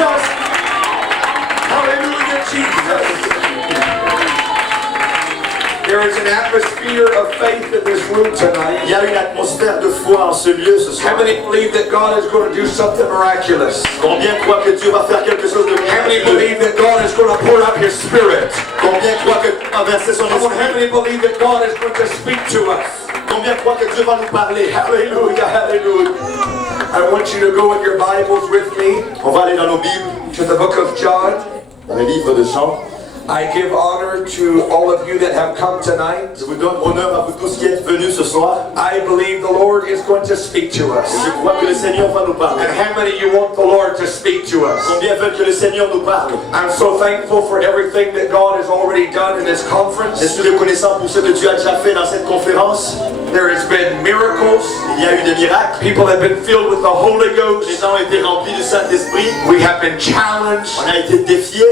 Jesus. Hallelujah, Jesus. There is an atmosphere of faith in this room tonight. Il y a une atmosphère de foi en ce lieu ce soir. How many believe that God is going to do something miraculous? Combien croient que Dieu va faire quelque chose de How many miraculeux? believe that God is going to pour out His Spirit? Combien croient que Dieu va verser son How esprit? many believe that God is going to speak to us? Combien croient que Dieu va nous parler? Hallelujah, hallelujah. I want you to go in your Bibles with me On va aller dans nos Bibles, to the book of John. dans le livre de Jean. I give honor to all of you that have come tonight. Je vous donne honneur à vous tous qui êtes venus ce soir. I believe the Lord is going to speak to us. Je crois que le Seigneur va nous parler. And how many of you want the Lord to speak to us? Combien veulent que le Seigneur nous parle? I'm so thankful for everything that God has already done in this Je conference. suis reconnaissant pour ce que Dieu a déjà fait dans cette conférence. There has been miracles. Il y a eu des miracles. People have been filled with the Holy Les Ghost. gens ont été remplis du Saint-Esprit. We have been challenged. On a été défiés.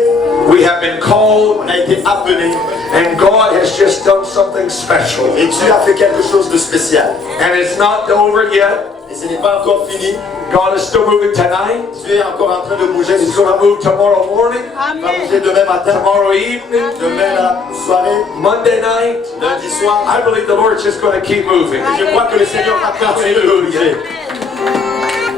We have been called. On a été appelés. And God has just done something special. Et Dieu a fait quelque chose de spécial. And it's not over yet. Et ce n'est pas encore fini. God is still moving tonight. Dieu est encore en train de bouger. He's going to move tomorrow morning, Il va bouger demain matin, tomorrow evening, demain la soirée, Monday night. lundi soir. I believe the Lord's just going to keep moving. Je crois que le Seigneur va continuer de bouger.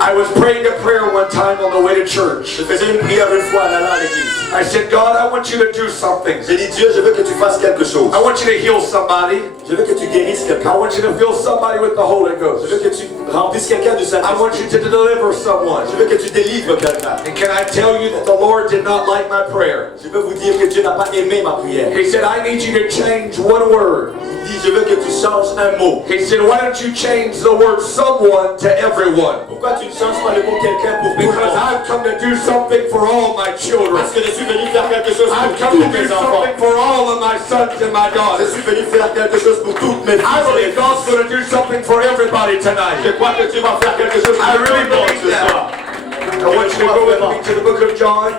I was praying a prayer one time on the way to church. Je faisais une prière une fois en allant à l'église. I said, God, I want you to do something. J'ai dit, Dieu, je veux que tu fasses quelque chose. I want you to heal somebody. Je veux que tu guérisses I quelqu'un. want you to fill somebody with the Holy Je Ghost. veux que tu remplisses quelqu'un de I Saint-Esprit. want you to deliver someone. Je veux que tu délivres quelqu'un. And can I tell you that the Lord did not like my prayer? Je veux vous dire que Dieu n'a pas aimé ma prière. He said, I need you to change one word. Il dit, je veux que tu changes un mot. He said, why don't you change the word someone to everyone? Pourquoi tu ne changes pas le mot quelqu'un pour tout le Because monde? I've come to do something for all my children. Parce que je suis venu faire quelque chose I've pour come tous to do mes enfants. something for all of my sons and my Je daughters. suis venu faire quelque chose pour toutes mes I filles. believe God's going to do something for everybody tonight. Je crois que tu vas faire quelque chose I pour tout really le monde believe ce soir. that. I want you to go with me to the book of John.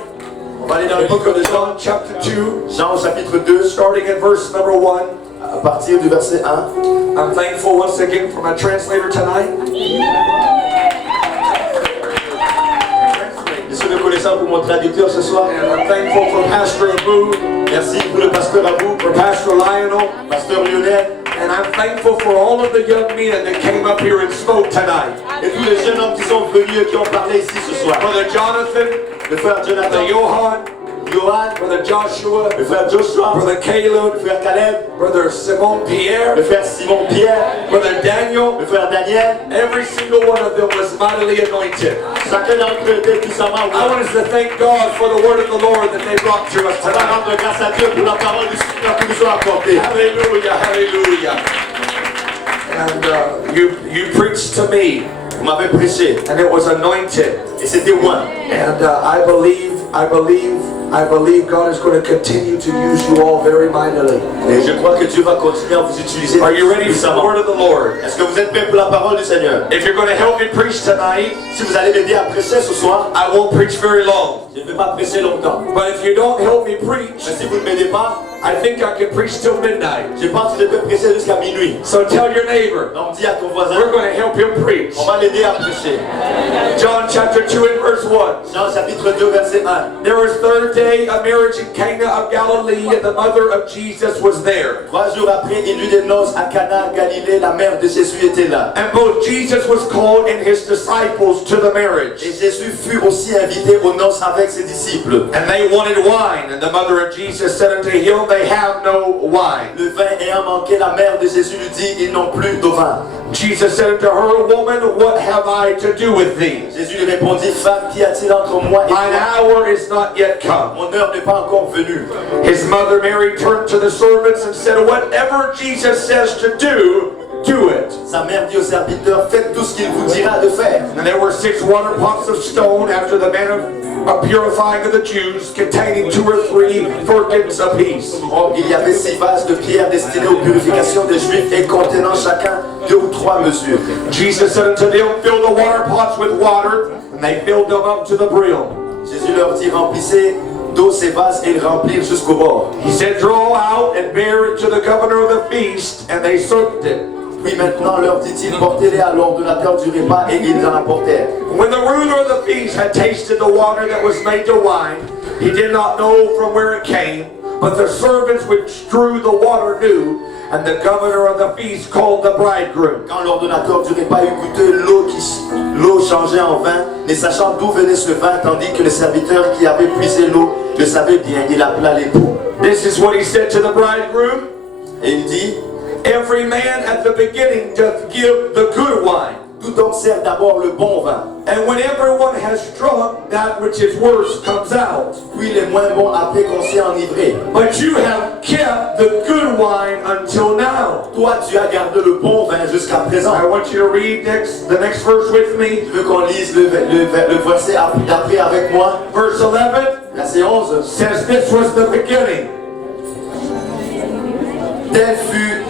On va aller dans le The book livre of de Jean, John, chapter 2, Jean au chapitre 2, starting in verse number 1. à partir du verset 1. I'm thankful once again for my translator tonight. Je suis reconnaissant pour mon traducteur ce soir. And I'm thankful for Pastor Abu, Merci pour le pasteur Abou, for Pastor Lionel. pasteur Lionel, And I'm thankful for all of the young men that came up here and spoke tonight. et tous les jeunes hommes qui sont venus et qui ont parlé ici ce soir. Brother Jonathan, Le frère Brother Jonathan, Johan, Johan, Brother Joshua, le frère Joshua, Brother Caleb, le frère Caleb, Brother Simon Pierre, le frère Simon Pierre, Brother Daniel. le frère Daniel. Every single one of them was mightily anointed. Chacun d'entre eux était puissamment I oint. want us to thank God for the word of the Lord that they brought to us On va tonight. rendre grâce à Dieu pour la parole du Seigneur qui nous a apportée. Hallelujah, hallelujah. And you preached to me, Vous m'avez prêché and it was anointed. et c'était moi. And I believe God is going to continue to use you all very mightily. Et je crois que Dieu va continuer à vous utiliser Are you ready for the puissamment. word of the Lord? Est-ce que vous êtes prêts pour la parole du Seigneur? If you're going to help me preach tonight, Si vous allez m'aider à prêcher ce soir, I won't preach very long. je ne vais pas prêcher longtemps. But if you don't help me preach, Mais si vous ne m'aidez pas, I think I can preach till midnight. je pense que je peux prêcher jusqu'à minuit. So tell your neighbor, Donc dis à ton voisin, we're going to help him preach. on va l'aider à prêcher. John chapter 2 and verse 1. Jean chapitre 2 verset 1. There was third day a marriage in Cana of Galilee, and the mother of Jesus was there. 3 jours après, il eut des noces à Cana, Galilée. La mère de Jésus était là. And both Jesus was called and his disciples to the marriage. Et Jésus fut aussi invité aux noces avec ses disciples. And they wanted wine, and the mother of Jesus said unto him, they have no wine. Le vin ayant manqué, la mère de Jésus lui dit, ils n'ont plus de vin. Jesus said unto her, woman, what have I to do with thee? Jésus lui répondit, femme, qu'y a-t-il entre moi et Mine toi? hour is not yet come. Mon heure n'est pas encore venue. His mother Mary turned to the servants and said, whatever Jesus says to do, do it. Sa mère dit aux serviteurs, faites tout ce qu'il vous dira de faire. And there were 6 water pots of stone after the manner of purifying of the Jews, containing 2 or 3 firkins apiece. Or, il y avait 6 vases de pierre destinés aux purifications des Juifs et contenant chacun 2 ou 3 mesures. Jesus said unto them, fill the water pots with water, and they filled them up to the brim. Jésus leur dit, remplissez d'eau ces vases et ils remplirent jusqu'au bord. He said, draw out and bear it to the governor of the feast, and they served it. Oui, maintenant, leur dit-il, portez-les à l'ordonnateur du repas, et ils en apportèrent. When the ruler of the feast had tasted the water that was made to wine, he did not know from where it came, but the servants which drew the water knew, and the governor of the feast called the bridegroom. Quand l'ordonnateur du repas eut goûté l'eau changeait en vin, ne sachant d'où venait ce vin, tandis que le serviteur qui avait puisé l'eau le savait bien, il appela l'époux. This is what he said to the bridegroom. Et il dit, Every man at the beginning doth give the good wine. tout homme sert d'abord le bon vin, And when everyone has drunk, that which is worse comes out. puis les moins bons après qu'on s'est enivré. But you have kept the good wine until now. Toi, tu as gardé le bon vin jusqu'à présent. I want you to read the next verse with me. Je veux qu'on lise le verset d'après avec moi. Verse 11 Verset 11. says this was the beginning. Tel fut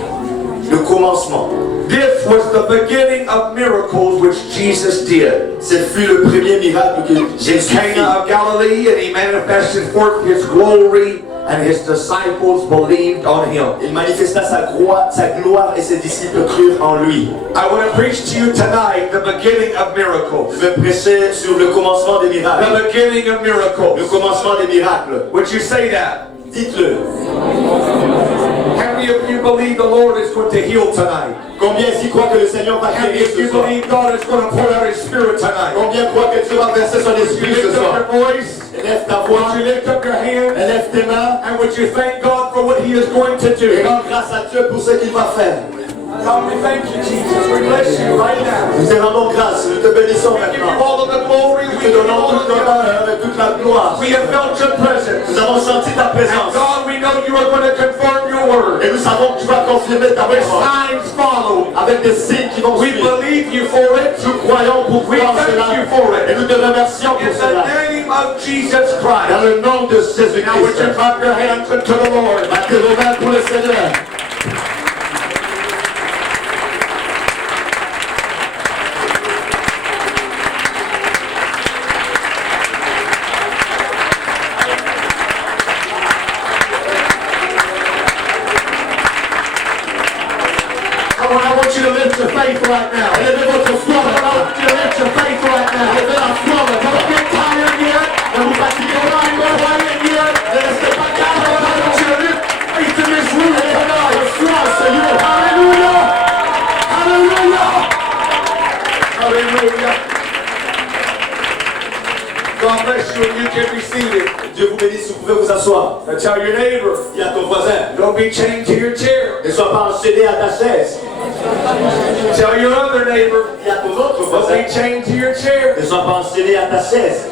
le commencement. This was the beginning of miracles which Jesus did. Ce fut le premier miracle que In Jésus fit. Cana of Galilee, and he manifested forth his glory, and his disciples believed on him. Il manifesta sa gloire et ses disciples crurent en lui. I want to preach to you tonight the beginning of miracles. Je vais prêcher sur le commencement des miracles. The beginning of Le miracles. commencement des miracles. Would you say that? Dites-le. How many of you believe the Lord is going to heal tonight? Combien s'y croient que le Seigneur va How many guérir of ce you soir? believe God is going to pour out His Spirit tonight? Combien croient que Dieu va verser son esprit ce Lift up soir? your voice. Élève ta Would voix, you lift up your hands? élève tes mains And would you thank God for what He is going to et do? rends grâce à Dieu pour ce qu'il va faire. God, we thank you, Jesus. We bless you right now. Nous te rendons grâce, nous te bénissons We give you maintenant. all of the glory. Nous We te give you donnons all of toute the honor. l'honneur et toute la gloire. We have felt your presence. Nous avons senti ta And présence God, we know you are going to confirm your word. et nous savons que tu vas confirmer ta With parole signs follow. avec des signes qui vont We suivre. believe you for it. Nous croyons pour We voir thank cela you for et it. nous te remercions In pour cela. the name of Jesus Dans Christ. le nom de Jésus-Christ. Now would you clap your hands unto the Lord? Battez vos mains pour le Seigneur. I want you to lift your faith right now. Élevez votre foi. I want you to lift your faith right now. Élevez la foi. Don't get tired yet. Ne vous fatiguez pas. Don't get quiet yet. Ne restez pas I calme. want you to lift faith in this room tonight. Élevez foi au Seigneur. Hallelujah. Hallelujah. Hallelujah. God bless you and you can be seated. Dieu vous bénisse, vous pouvez vous asseoir. Now tell your neighbor, Dis à ton voisin, don't be chained to your chair. ne sois pas enchaîné à ta chaise. Tell your other neighbor, Dis à ton autre don't voisin, be chained to your chair. ne sois pas enchaîné à ta chaise.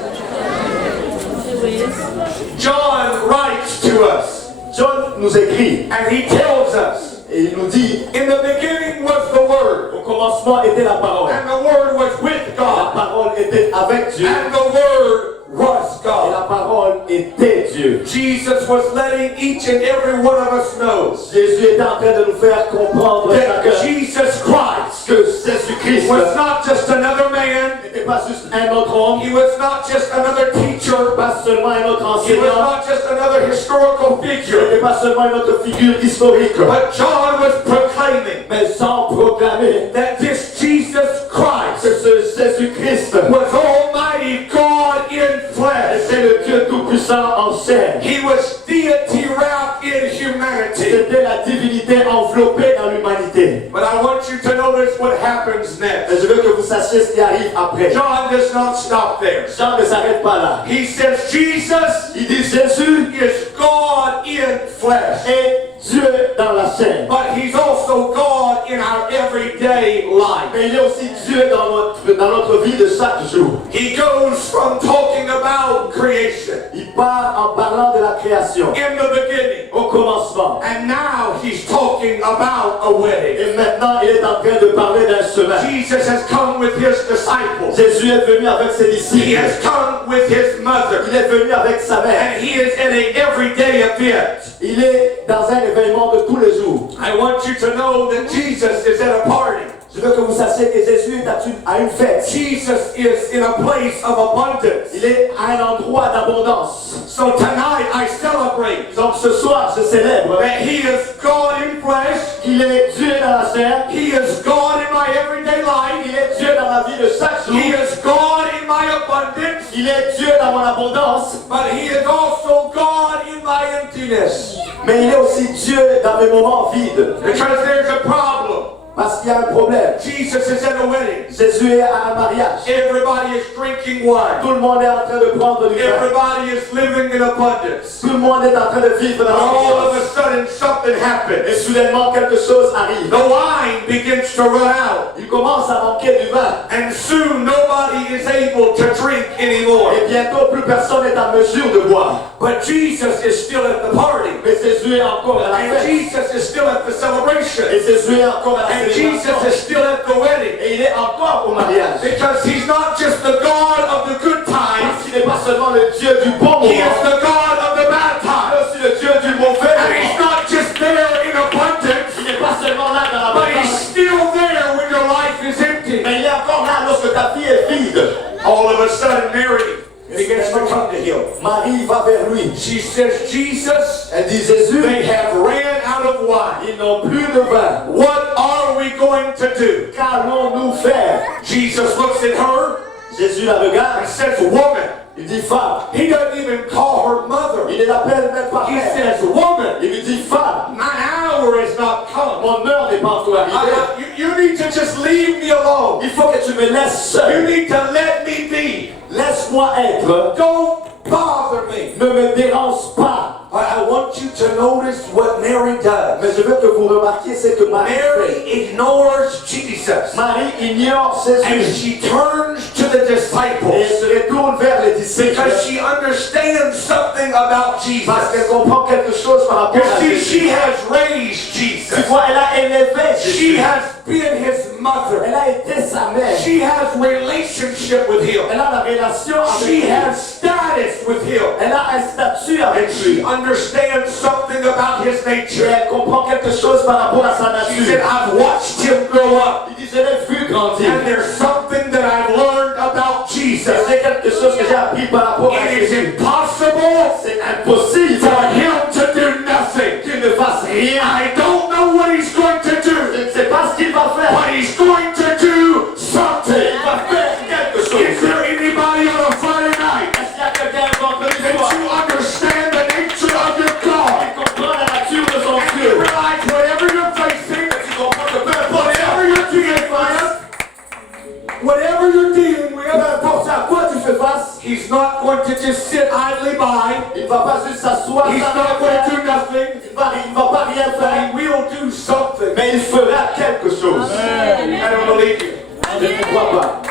John writes to us John nous écrit and he tells us, et il nous dit, in the beginning was the Word, au commencement était la parole. and the Word was with La God, parole était avec Dieu and the Word was et God. la parole était Dieu. Jesus was letting each and every one of us know Jésus est en train de nous faire comprendre that chacun Jesus Christ que Jésus-Christ was not just another man, n'était pas juste un autre homme, he was not just another teacher, pas seulement un autre he was enseignant, not just another historical il figure, n'était pas seulement une autre figure historique, but John was proclaiming mais sans proclamer that this Jesus Christ que ce Jésus-Christ was Almighty God in flesh. était le Dieu Tout-Puissant en chair. He was deity wrapped in humanity. C'était la divinité enveloppée dans l'humanité. But I want you to notice what happens Et next. je veux que vous sachiez ce qui arrive après. John does not stop there. Jean ne s'arrête pas là. He says Jesus Il dit Jésus is God in flesh. est Dieu dans la chair. But he's also God in our everyday life. Mais il est aussi Dieu dans notre vie de chaque jour. He goes from talking about creation Il part en parlant de la création in the beginning, au commencement. and now he's talking about a wedding. Et maintenant, il est en train de parler d'un chemin. Jesus has come with his disciples. Jésus est venu avec ses He disciples. has come with his mother. Il est venu avec sa mère. And he is in an everyday event. Il est dans un événement de tous les jours. I want you to know that Jesus is at a party. Je Je veux que vous sachiez que Jésus est à une fête. Jesus is in a place of abundance. Il est à un endroit d'abondance. So tonight I celebrate Donc ce soir, je célèbre that He is God in flesh. qu'il est Dieu dans la chair. He is God in my everyday life. Il est Dieu dans ma vie de chaque jour. He is God in my abundance. Il est Dieu dans mon abondance. But He is also God in my emptiness. Mais il est aussi Dieu dans mes moments vides. Because there's a problem. Parce qu'il y a un problème. Jesus is at a wedding. Jésus est à un mariage. Everybody is drinking wine. Tout le monde est en train de prendre du vin. Everybody is living in abundance. Tout le monde est en train de vivre dans All of l'abondance. a sudden something Et happens. soudainement, quelque chose arrive. The wine begins to run out. Il commence à manquer du vin. And soon nobody is able to drink anymore. Et bientôt, plus personne n'est en mesure de boire. But Jesus is still at the party. Mais Jésus est encore à la And fête. Jesus is still at the celebration. Et Jésus est encore à la And Jesus célébration. is still at the wedding. Et il est encore au mariage. Because He's not just the God of the good Parce times. qu'il n'est pas seulement le Dieu du bon He is moment, the God of the bad il est times. aussi le Dieu du mauvais And He's moment. not just there in abundance, Il n'est pas seulement là dans but He's l'abondance, still there when your life is empty. mais il est encore là lorsque ta vie est vide. All of a sudden, Mary begins to come to Him. Marie va vers lui. She says, Jesus, Elle dit, Jésus, they have ran out of wine. ils n'ont plus de vin. What are we going to do? Qu'allons-nous faire? Jesus looks at her Jésus la regarde. and says, woman. Il dit, femme. He doesn't even call her mother. Il ne l'appelle même pas He mère. says, woman, Il lui dit, femme. my hour has not come. Mon heure n'est pas encore arrivée. You need to just leave me alone. Il faut que tu me laisses You seul. need to let me be. Laisse-moi être. Don't bother me. Ne me dérange pas. I want you to notice what Mary does. Mais je veux que vous remarquiez ce que Marie Mary fait. ignores Jesus. Marie ignore And Jésus. she turns to the Et elle disciples se retourne vers les disciples. because she understands something about Parce qu'elle Jesus. comprend quelque chose par You rapport à see, Jésus. she has raised Tu Jesus. vois, elle a élevé She Jésus. has been His mother. Elle a été sa mère. She has relationship with Him. Elle a la relation avec She lui. has status with Him. Elle a un statut And avec she lui. understands something about His Et nature. elle comprend quelque chose par rapport à sa She said, nature. I've watched Him grow up. Il dit, je l'ai vu grandir. And there's something that I've learned about Jesus. Et c'est quelque chose que j'ai appris par rapport à It is Jésus. impossible C'est impossible for Him to do nothing. qu'il ne fasse rien. I don't know what He's going to Je do, ne sais pas ce qu'il va faire. but He's going to do something. Il va faire quelque Is chose. there anybody on a Friday night Est-ce qu'il y a quelqu'un vendredi that soir you understand the nature of your God? qui comprend la nature de son And you Dieu? realize whatever you're facing, Tu comprends que peu importe whatever you're dealing with, whatever you're dealing peu with, importe à quoi tu fais face, He's not going to just sit idly by. il ne va pas juste s'asseoir He's sans not rien going to faire. do nothing. Il va pas rien But faire, He will do something. mais il fera quelque chose. I don't believe you. Je ne vous crois pas.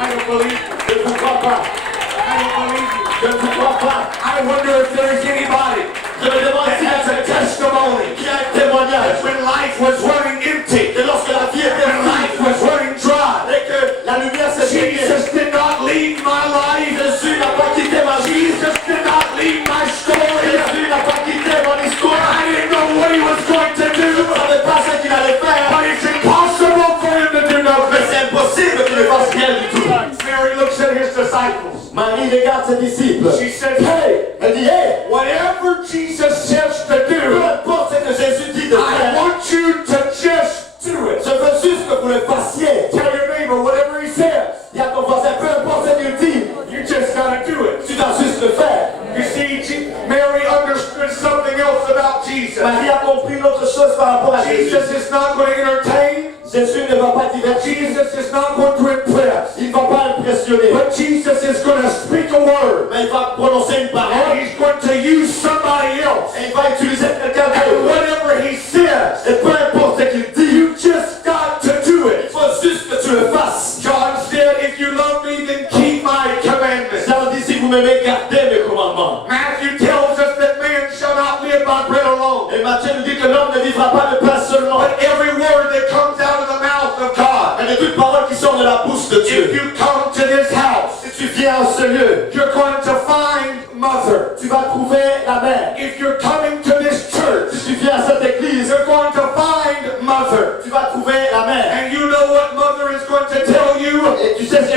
I don't believe you. Je ne vous crois pas. I don't believe you. Je ne vous crois pas. I wonder if there is anybody Je me demande that s'il y a has a quelqu'un testimony qui a un témoignage. when life was running empty, Et lorsque la vie était when life was running dry. et que la lumière s'est éteignée, Jesus did not leave my life. Jésus n'a pas quitté ma vie. Jesus did not leave my story. Jésus n'a pas quitté mon histoire. I didn't know what He was going to Je ne do, savais pas ce qu'il allait faire. but it's impossible for Him to do Mais nothing. c'est impossible qu'il ne fasse rien du tout. Mary looks at His disciples. Marie regarde ses disciples. She says, hey, Elle dit, hey, whatever Jesus says to peu do, importe ce que Jésus dit de I faire, want you to just do it. je veux juste que vous le fassiez. Tell your neighbor whatever he says. Dis à ton voisin, peu importe ce qu'il dit, You just gotta do it. tu dois juste le faire. You see, Mary understood something else about Jesus. Marie a compris l'autre chose par rapport à Jésus. Jesus is not going to entertain. Jésus ne va pas divertir. Jesus is not going to impress. Il ne va pas impressionner. But Jesus is going to speak a word. Mais il va prononcer une And parole He's going to use somebody else. et il va utiliser quelqu'un And d'autre. whatever He says, Et peu importe ce qu'il dit, you just got to do il it. faut juste que tu le fasses. John said, if you love me, then keep my commandments. Jean dit, si vous m'aimez, gardez mes commandements. Matthew tells us that man shall not live by bread alone, Et Matthieu nous dit que l'homme ne vivra pas de pain seulement, but every word that comes out of the mouth of God. mais de toute parole qui sort de la bouche de If Dieu. you come to this house, Si tu viens en ce lieu, you're going to find mother. tu vas trouver la mère. If you're coming to this church, Si tu viens à cette église, you're going to find mother. tu vas trouver la mère. And you know what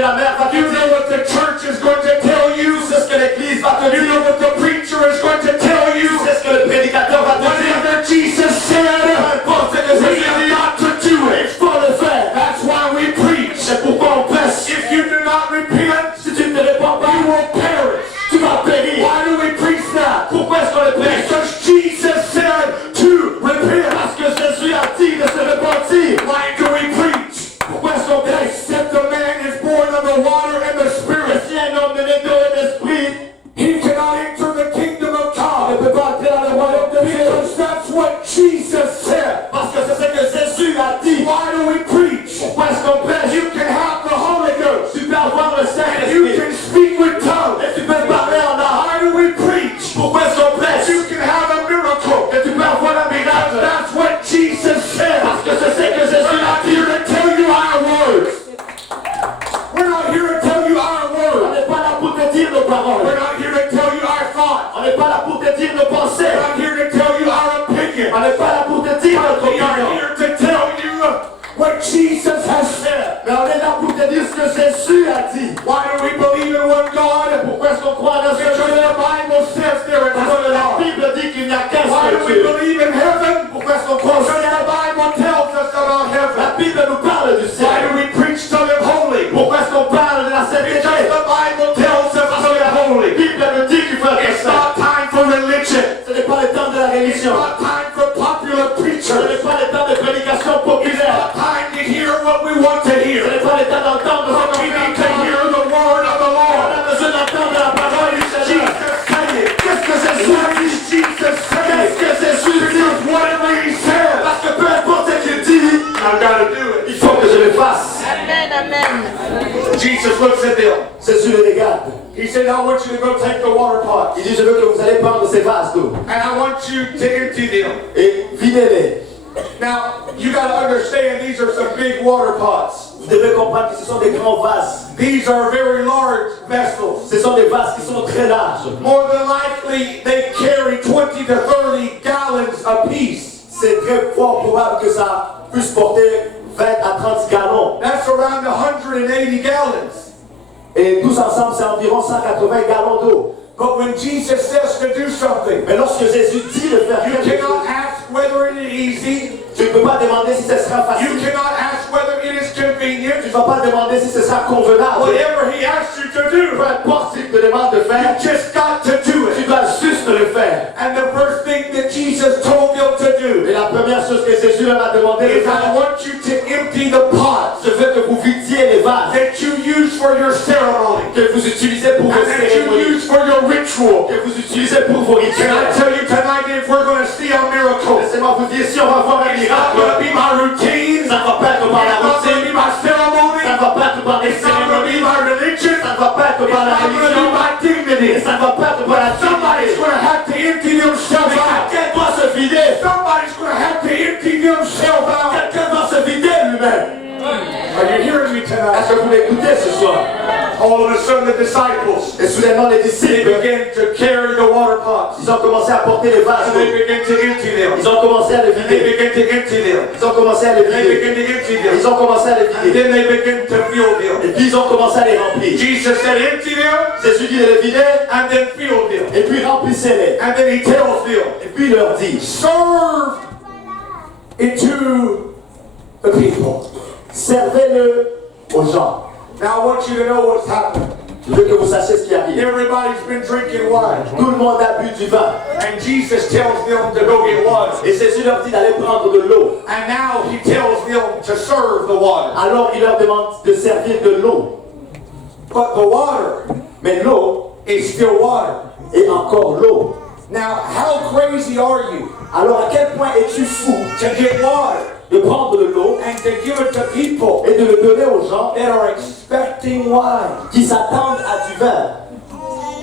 la mer va te You know dire. what the church is going to tell you. C'est ce que l'église va te You know dire. what the preacher is going to tell you. C'est ce que le prédicateur va te dire. Whatever Jesus said, Importe ce que we Jésus a have dit. got to do Il it. faut le faire. That's why we preach. C'est pourquoi on prêche. If you do not repent, Si tu ne te répands pas, you will perish. tu vas périr. Why do we preach that? Pourquoi est-ce qu'on le prêche? Because Jesus said to repent. Parce que Jésus a dit de se repentir. Why do we preach? Pourquoi est-ce qu'on prêche? Except the man is born of the water and the Spirit, Si un homme né d'eau et d'esprit he cannot enter the kingdom of ne God. peut pas entrer dans le royaume de Dieu. Because that's what Jesus said. Parce que c'est ce que Jésus a dit. Why do we preach? Pourquoi est-ce qu'on prêche? You can have the Holy Ghost. Tu peux avoir le You Saint-Esprit. can speak with tongues. Et tu peux parler en langue. Why do we preach? Pourquoi est-ce qu'on prêche? You can have a miracle. Et tu peux avoir un miracle. That's what Jesus said. Parce que c'est ce que Jésus We're a not dit. here to tell you our words. We're not here to tell you our On words. n'est pas là pour te dire nos paroles. We're not here to tell you our thoughts. On n'est pas là pour te dire nos pensées. We're not here to tell you our opinion. On n'est pas là pour te dire notre We are opinion. here to tell you what Jesus has said. Mais on est là pour te dire ce que Jésus a dit. Why do we believe in one God? Pourquoi est-ce qu'on croit dans ce Because Dieu? the Bible says there is Parce que one la God. Bible dit qu'il n'y a qu'un Why seul do we Dieu. believe in heaven? Pourquoi est-ce qu'on croit au Because ciel? the Bible tells us about La heaven. Bible nous parle du Why do ciel. we preach to live holy? Pourquoi est-ce qu'on parle de la sainteté? Because the Bible tells us Parce to que live la holy. Bible nous dit qu'il faut être It's saint. not time for religion. Ce n'est pas le temps de la It's religion. not time for popular Ce preachers. n'est pas le temps de prédication It's populaire. not time to hear what we want to Ce hear. n'est pas le temps d'entendre ce But qu'on we veut need to entendre. hear the word of the On Lord. a besoin d'entendre la parole du Seigneur. Jesus said it. Qu'est-ce que Jésus Why a dit? did Jesus say Qu'est-ce it? que Jésus dit? Because whatever he said, Parce que peu importe ce qu'il dit, I've got to do il it. faut que je le fasse. Amen, amen. Jesus looks at them. Jésus le regarde. He said, I want you to go take the water pot. Il dit, je veux que vous allez prendre ces vases d'eau And I want you to empty them. et videz-les. Now, you got to understand these are some big water pots. Vous devez comprendre que ce sont des grands vases. These are very large vessels. Ce sont des vases qui sont très larges. More than likely, they carry 20 to 30 gallons apiece. C'est très fort probable que ça puisse porter 20 à 30 gallons. That's around 180 gallons. Et tous ensemble, c'est environ 180 gallons d'eau. But when Jesus says to do something, Mais lorsque Jésus dit de faire you quelque cannot chose, ask whether it is easy. tu ne peux pas demander si ce sera You facile. cannot ask whether it is Tu convenient. ne vas pas demander si ce sera convenable. Whatever he asks you to do, Peu importe ce qu'il te demande de faire, you just got to do tu it. dois juste le faire. And the first thing that Jesus told them to Et do la première chose que Jésus leur a demandé de is, I faire, want you to empty the pots je veux que vous vidiez les vases that you use for your ceremony que vous utilisez pour vos and that you cérémonies, use for your ritual. que vous utilisez pour vos Can I rituels. tell you tonight that if we're going to see a miracle, Laissez-moi vous dire, si on va voir un it's not going to miracle, be my routine, ça ne va pas être par it's la not going to routine, be my ceremony, ça ne va pas être par les it's not going to be cérémonies, my religion, ça ne va pas être it's par la not going to be religion, my et dignity. ça ne va pas être par la Somebody's dignité. going to have to empty themselves Mais out. quelqu'un doit se vider. Somebody's going to have to empty themselves out. Quelqu'un doit se vider lui-même. Are you hearing me Est-ce tonight? que vous m'écoutez ce soir? All of a sudden, the disciples, Et soudainement, les they disciples, began to carry the water pots. ils ont commencé à porter les vases And d'eau. they began to empty them. Ils ont commencé à les And they vider. began to empty them. Ils ont commencé à les And they vider. began to empty Ils them. ont commencé à les And vider. then they began to fill them. Et puis ils ont commencé à les remplir. Jesus said, empty them Jésus dit de les vider, and then fill them. et puis remplissez-les. And then he tells them, Et puis il leur dit, serve it to the people. servez-le aux gens. Now I want you to know what's happening. Je veux que vous sachiez ce qui arrive. Everybody's been drinking wine. Tout le monde a bu du vin. And Jesus tells them to go get water. Et Jésus leur dit d'aller prendre de l'eau. And now he tells them to serve the water. Alors il leur demande de servir de l'eau. But the water Mais l'eau is still water. est encore l'eau. Now, how crazy are you Alors à quel point es-tu fou to get water de prendre de l'eau and to give it to people et de le donner aux gens that are expecting wine? qui s'attendent à du vin?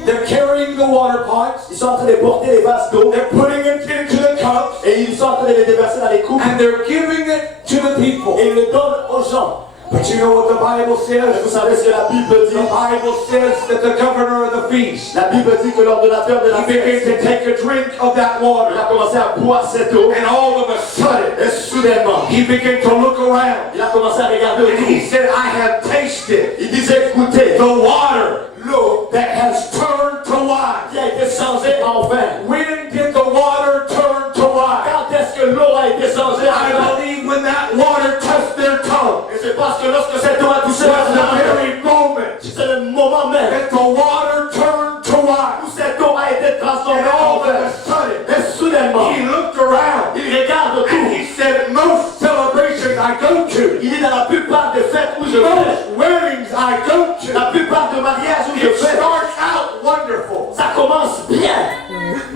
They're carrying the water pots, Ils sont en train de porter les vases d'eau they're putting it into the cups, et ils sont en train de les déverser dans les coupes and they're giving it to the people. et ils le donnent aux gens. But you know what the Bible Mais vous says? savez ce que la Bible The dit? Bible says that the governor of the feast, La Bible dit que l'ordonnateur de la he began fête, to take a drink of that il water. a commencé à boire cette eau. And all of a sudden, Et soudainement, he began to look around. il a commencé à regarder And he autour. said, I have tasted Il disait, écoutez, the water l'eau that has turned to wine. qui a été changée en vin. When did the water turn to wine? Quand est-ce que l'eau a été changée en I vin? believe when that water touched their tongue, Et c'est parce que lorsque cette eau a touché was leur the langue, very moment c'est le moment même that the water turned to wine. où cette eau a été transformée And en all of vin. a sudden, Et soudainement, he looked around il regarde and autour. he said, most celebrations I go to, Il dit dans la plupart des fêtes où je vais, most weddings I go to, la plupart de mariages où je it vais, starts out wonderful, ça commence bien,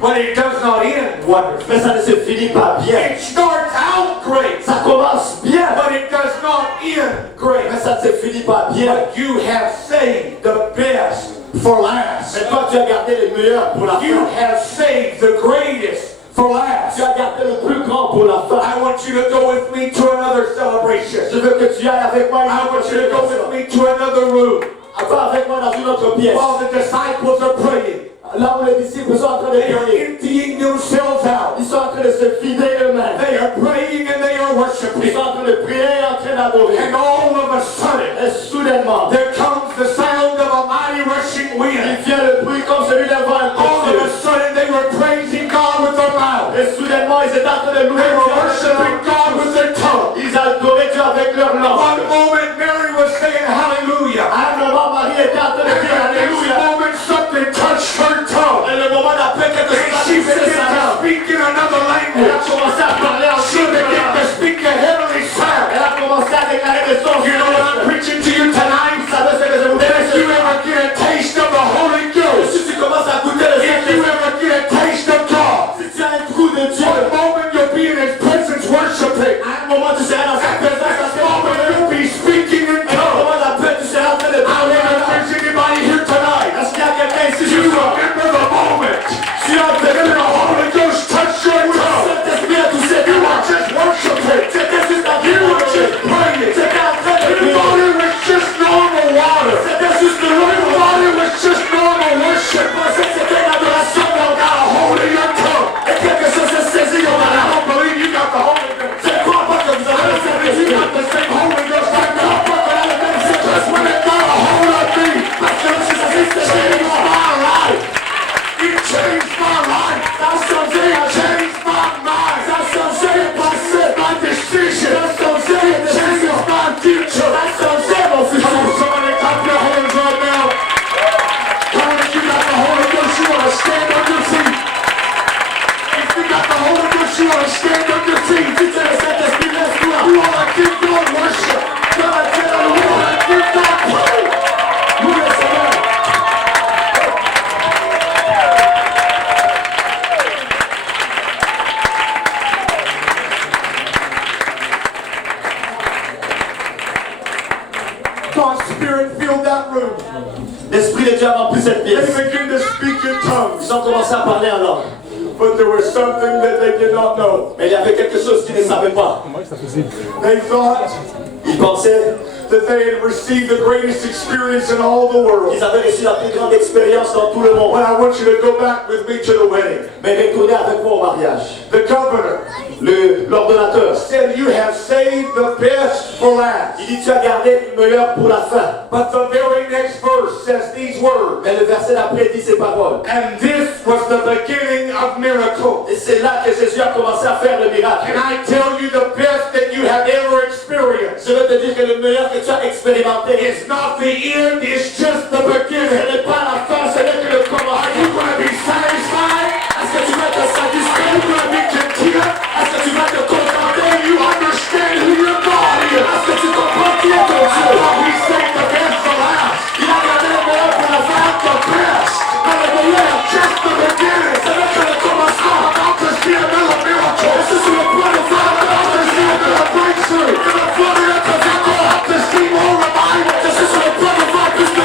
but it does not end wonderful. mais ça ne se finit pas bien. It starts out great, Ça commence bien, but it does not end great. mais ça ne se finit pas bien. But you have saved the best for last. Mais toi, tu as gardé le meilleur pour la You fin. have saved the greatest for last. Tu as gardé le plus grand pour la fin. I want you to go with me to another celebration. Je veux que tu ailles avec moi I want you to go with me to another room. Va avec moi dans une autre pièce. While the disciples are praying, Là où les disciples sont en train de they are prier. emptying themselves out. Ils sont en train de se vider eux-mêmes. They are praying and they are Ils worshiping. sont en train de prier et en train d'adorer. And all of a sudden, Et soudainement, there comes the sound of a mighty rushing il wind. vient le bruit comme celui d'un vent All of a impétueux. sudden, they were praising God with their mouth. Et soudainement, ils étaient en train de louer They Dieu were avec leur worshiping God with their tongue. Ils adoraient Dieu avec leur One langue. moment, Mary was saying hallelujah. À un moment, Marie était en train de dire And next Alléluia. moment, something touched her tongue. Et le moment d'après, quelque chose And a she touché began sa to langue. speak in another Elle a language. commencé à parler en She began to langue. speak a heavenly sound. Elle a commencé à déclarer des sons. You know what I'm preaching to you tonight? Vous savez ce que je vous That if you dis? ever get a taste of the Holy Ghost, Si tu commences à goûter le if you Saint-Esprit, ever get a taste of God, si tu as un goût de Dieu, one moment you'll be in His presence worshiping. à un moment tu seras dans sa présence, Next moment you'll be speaking in et au tongues. moment d'après tu seras en train de I parler wonder en if langue. there's anybody here tonight. Est-ce qu'il y a quelqu'un ici ce You soir? remember the moment Tu as that the Holy Ghost touched your le tongue. Saint-Esprit a touché ta You were langue. just worshiping. C'était juste en You were train just de praying. C'était en train de You prier. thought it was just normal water. C'était juste le You long. thought it was just normal worship. C'était une adoration You got a hold of your tongue. et quelque chose s'est saisi dans ma I langue. don't believe you got the Holy Ghost. Je ne crois pas que vous I avez le don't believe you Saint-Esprit. got the same Holy Ghost I got. Because Parce when it got a hold of me, que le Saint-Esprit it s'est changed saisi. my life. It changed my life. Ça a changé, It changed my mind. ça a changé le passé. My decision. Ça a changé les It changed décisions. my future. Ça a changé mon Come futur. on, somebody clap your hands right now. Come on, if you got the Holy Ghost, you want to stand on your feet. If you got the Holy Ghost, you want to stand on your feet. Si tu es le Saint-Esprit, lève-toi. You want to give God worship. Tu vas dire à You louer. want to give God praise. Loue le Seigneur. God's Spirit filled that room. L'Esprit de Dieu a rempli cette They pièce. began to speak in tongues. Ils ont commencé à parler en langue. But there was something that they did not know. Mais il y avait quelque chose qu'ils ne savaient pas. They thought Ils pensaient that they had received the greatest experience in all the world. qu'ils avaient reçu la plus grande expérience dans tout le monde. But I want you to go back with me to the wedding. Mais retournez avec moi au mariage. The governor L'ordonnateur, said, you have saved the best for last. il dit tu as gardé le meilleur pour la fin. But the very next verse says these words. Mais le verset d'après dit ces paroles. And this was the beginning of miracles. Et c'est là que Jésus a commencé à faire le miracle. Can I tell you the best that you have ever experienced? Je veux te dire que le meilleur que tu as expérimenté, It's not the end, it's just the ce beginning. n'est pas la fin, ce n'est que le Are commencement. you going to be satisfied? Est-ce que tu vas te Are you satisfaire? going to be content? Est-ce que tu vas te contenter? Do you understand who your God is? Est-ce que tu comprends qui est ton I Dieu? thought we saved the best for last. Il a gardé le meilleur pour la fin. The best. Mais le meilleur, Just the beginning. ce n'est que le commencement. About to see another miracle. Je suis sur le point de voir un About to see another breakthrough. Je me vois de notre About to see more revival. Je suis sur le point de voir plus de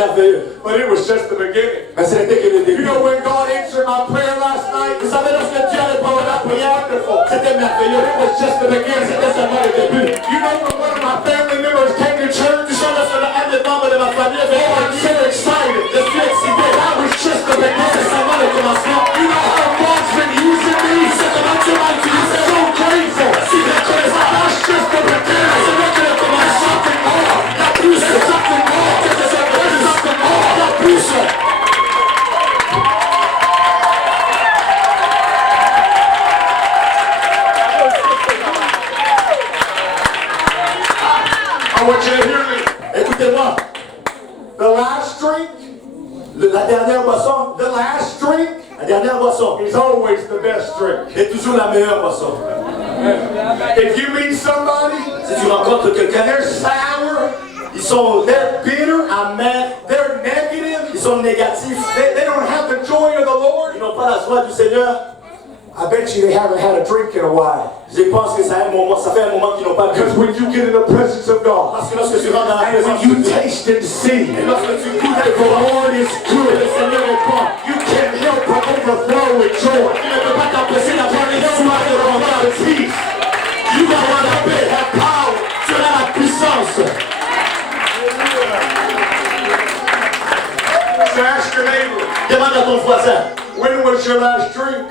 merveilleux. But it was just the beginning. Mais ce n'était que le You début. know when God answered my prayer last night? Vous savez, lorsque Dieu a répondu à la prière, c'était merveilleux. It was just the beginning. C'était seulement le début. You know when one of my family members came to church? Tu sais, lorsque un des membres de ma famille avait Oh, I'm so excited. je suis excité. That was just the beginning. C'est seulement le commencement. You know how God's been using me? C'est comment Dieu m'a utilisé. I'm so grateful. Si reconnaissant. That's just the beginning. C'est vrai que le commencement. Something more. La plus. There's something more. Quelque chose de plus. Something more. La plus. I want you to hear me. Écoutez-moi. The last drink, La dernière boisson. the last drink La dernière boisson is always the best drink. est toujours la meilleure boisson. If you meet somebody, Si tu rencontres quelqu'un, they're sour, ils sont they're bitter, amers, they're negative, ils sont négatifs, they don't have the joy of the Lord, ils n'ont pas la joie du Seigneur. I bet you they haven't had a drink in a while. Je pense que ça fait un moment qu'ils n'ont pas bu. Because when you get in the presence of God, Parce que lorsque tu rentres dans la and présence when de you Dieu, taste and see et lorsque tu goûtes that et the Lord is que good, le Seigneur est bon, you can't help but overflow with joy. tu ne peux pas t'empêcher d'avoir les soins de remplir de peace. Tu vas avoir la paix, la power, tu auras la puissance. So ask your neighbor, Demande à ton voisin, when was your last drink?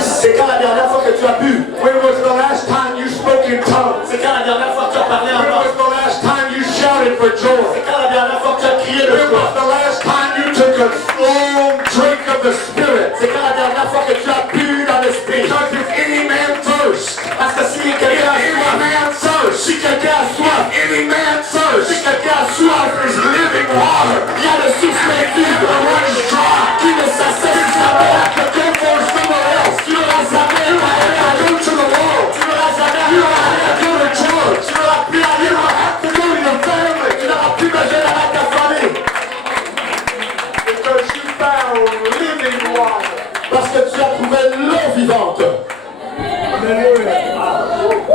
c'est quand la dernière fois que tu as bu? When was the last time you spoke in tongues? C'est quand la dernière fois que tu as parlé en When langue? was the last time you shouted for joy? C'est quand la dernière fois que tu as crié de When was joie? the last time you took a long drink of the Spirit? C'est quand la dernière fois que tu as bu dans l'esprit? Because if any man thirst, Parce que si if quelqu'un a any soif, man thirst, si quelqu'un a soif, any man thirst, si quelqu'un a soif, is living water il y a le souffle vide, that runs dry. qui ne s'assèche jamais. To go for somewhere else. Tu n'auras jamais You à aller have to go to the world. Tu n'auras jamais You à have to go to church. Tu n'auras plus à You aller have to go to your family. Tu n'auras plus besoin d'aller à ta famille. Because you found living water. Parce que tu as trouvé l'eau vivante.